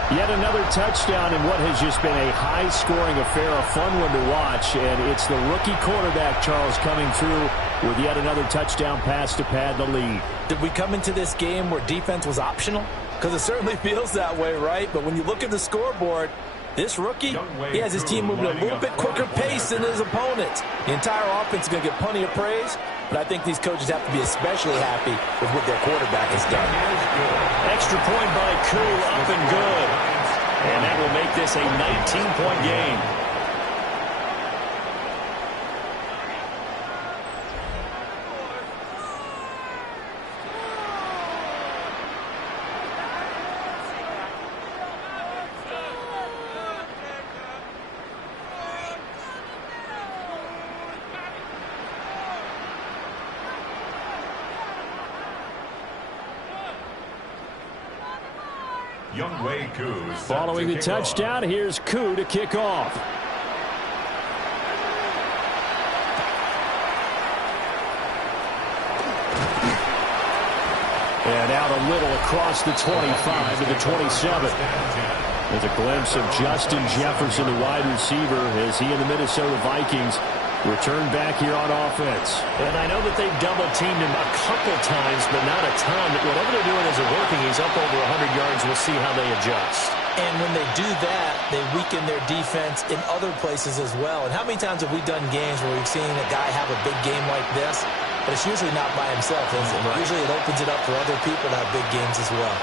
Yet another touchdown in what has just been a high-scoring affair, a fun one to watch. And it's the rookie quarterback, Charles, coming through with yet another touchdown pass to pad the lead. Did we come into this game where defense was optional? Because it certainly feels that way, right? But when you look at the scoreboard, this rookie, he has his team moving at a little bit quicker pace than his opponents. The entire offense is going to get plenty of praise, but I think these coaches have to be especially happy with what their quarterback has done. Extra point by Koo, up and good. And that will make this a 19-point game. Following the touchdown, here's Koo to kick off. And out a little across the 25 to the 27. There's a glimpse of Justin Jefferson, the wide receiver, as he and the Minnesota Vikings return back here on offense. And I know that they've double-teamed him a couple times, but not a ton. Whatever they're doing isn't working. He's up over 100 yards. We'll see how they adjust. And when they do that, they weaken their defense in other places as well. And how many times have we done games where we've seen a guy have a big game like this? But it's usually not by himself, is it? Right. Usually it opens it up for other people to have big games as well.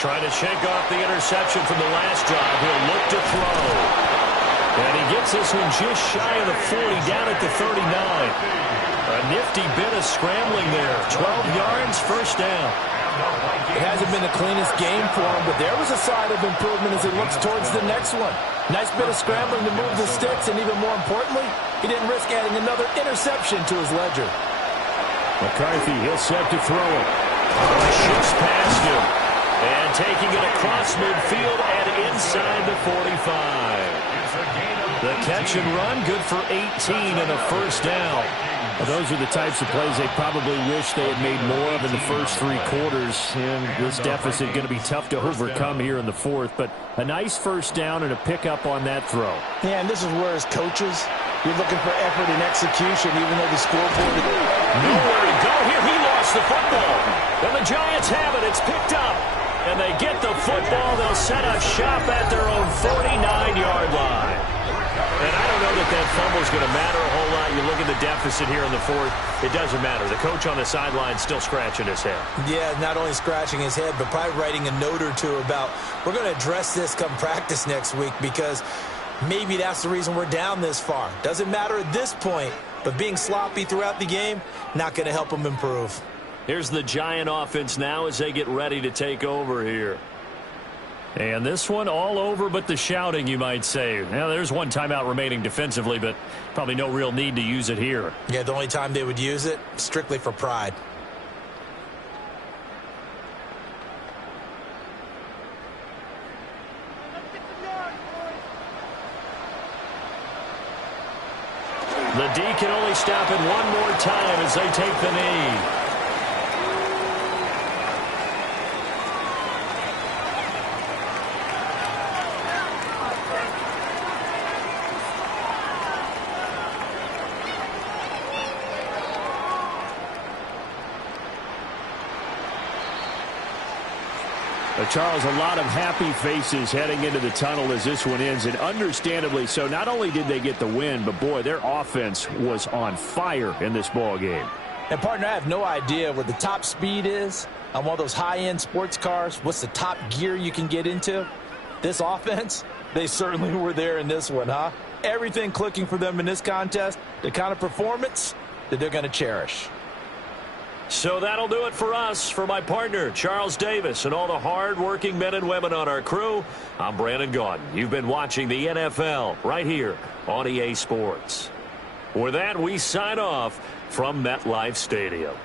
Trying to shake off the interception from the last drive. He'll look to throw. And he gets this one just shy of the 40, down at the 39. A nifty bit of scrambling there. 12 yards, 1st down. It hasn't been the cleanest game for him, but there was a sign of improvement as he looks towards the next one. Nice bit of scrambling to move the sticks, and even more importantly, he didn't risk adding another interception to his ledger. McCarthy, he'll set to throw it. Shifts past him. And taking it across midfield and inside the 45. The catch and run, good for 18 and a 1st down. Well, those are the types of plays they probably wish they had made more of in the first 3 quarters. And this deficit going to be tough to overcome here in the 4th. But a nice 1st down and a pickup on that throw. Yeah, and this is where as coaches, you're looking for effort and execution, even though the scoreboard... Nowhere to go here. He lost the football. And the Giants have it. It's picked up. And they get the football. They'll set up shop at their own 49-yard line. And I don't know that fumble's going to matter a whole lot. You look at the deficit here in the 4th. It doesn't matter. The coach on the sideline still scratching his head. Yeah, not only scratching his head, but probably writing a note or two about, we're going to address this come practice next week because maybe that's the reason we're down this far. Doesn't matter at this point, but being sloppy throughout the game, not going to help him improve. Here's the Giant offense now as they get ready to take over here. And this one all over but the shouting, you might say. Now, there's one timeout remaining defensively, but probably no real need to use it here. Yeah, the only time they would use it, strictly for pride. The D can only stop it one more time as they take the knee. Charles, a lot of happy faces heading into the tunnel as this one ends, and understandably so. Not only did they get the win, but, boy, their offense was on fire in this ball game. And, partner, I have no idea what the top speed is on one of those high-end sports cars. What's the top gear you can get into? This offense, they certainly were there in this one, huh? Everything clicking for them in this contest, the kind of performance that they're going to cherish. So that'll do it for us. For my partner, Charles Davis, and all the hard-working men and women on our crew, I'm Brandon Gaudin. You've been watching the NFL right here on EA Sports. With that, we sign off from MetLife Stadium.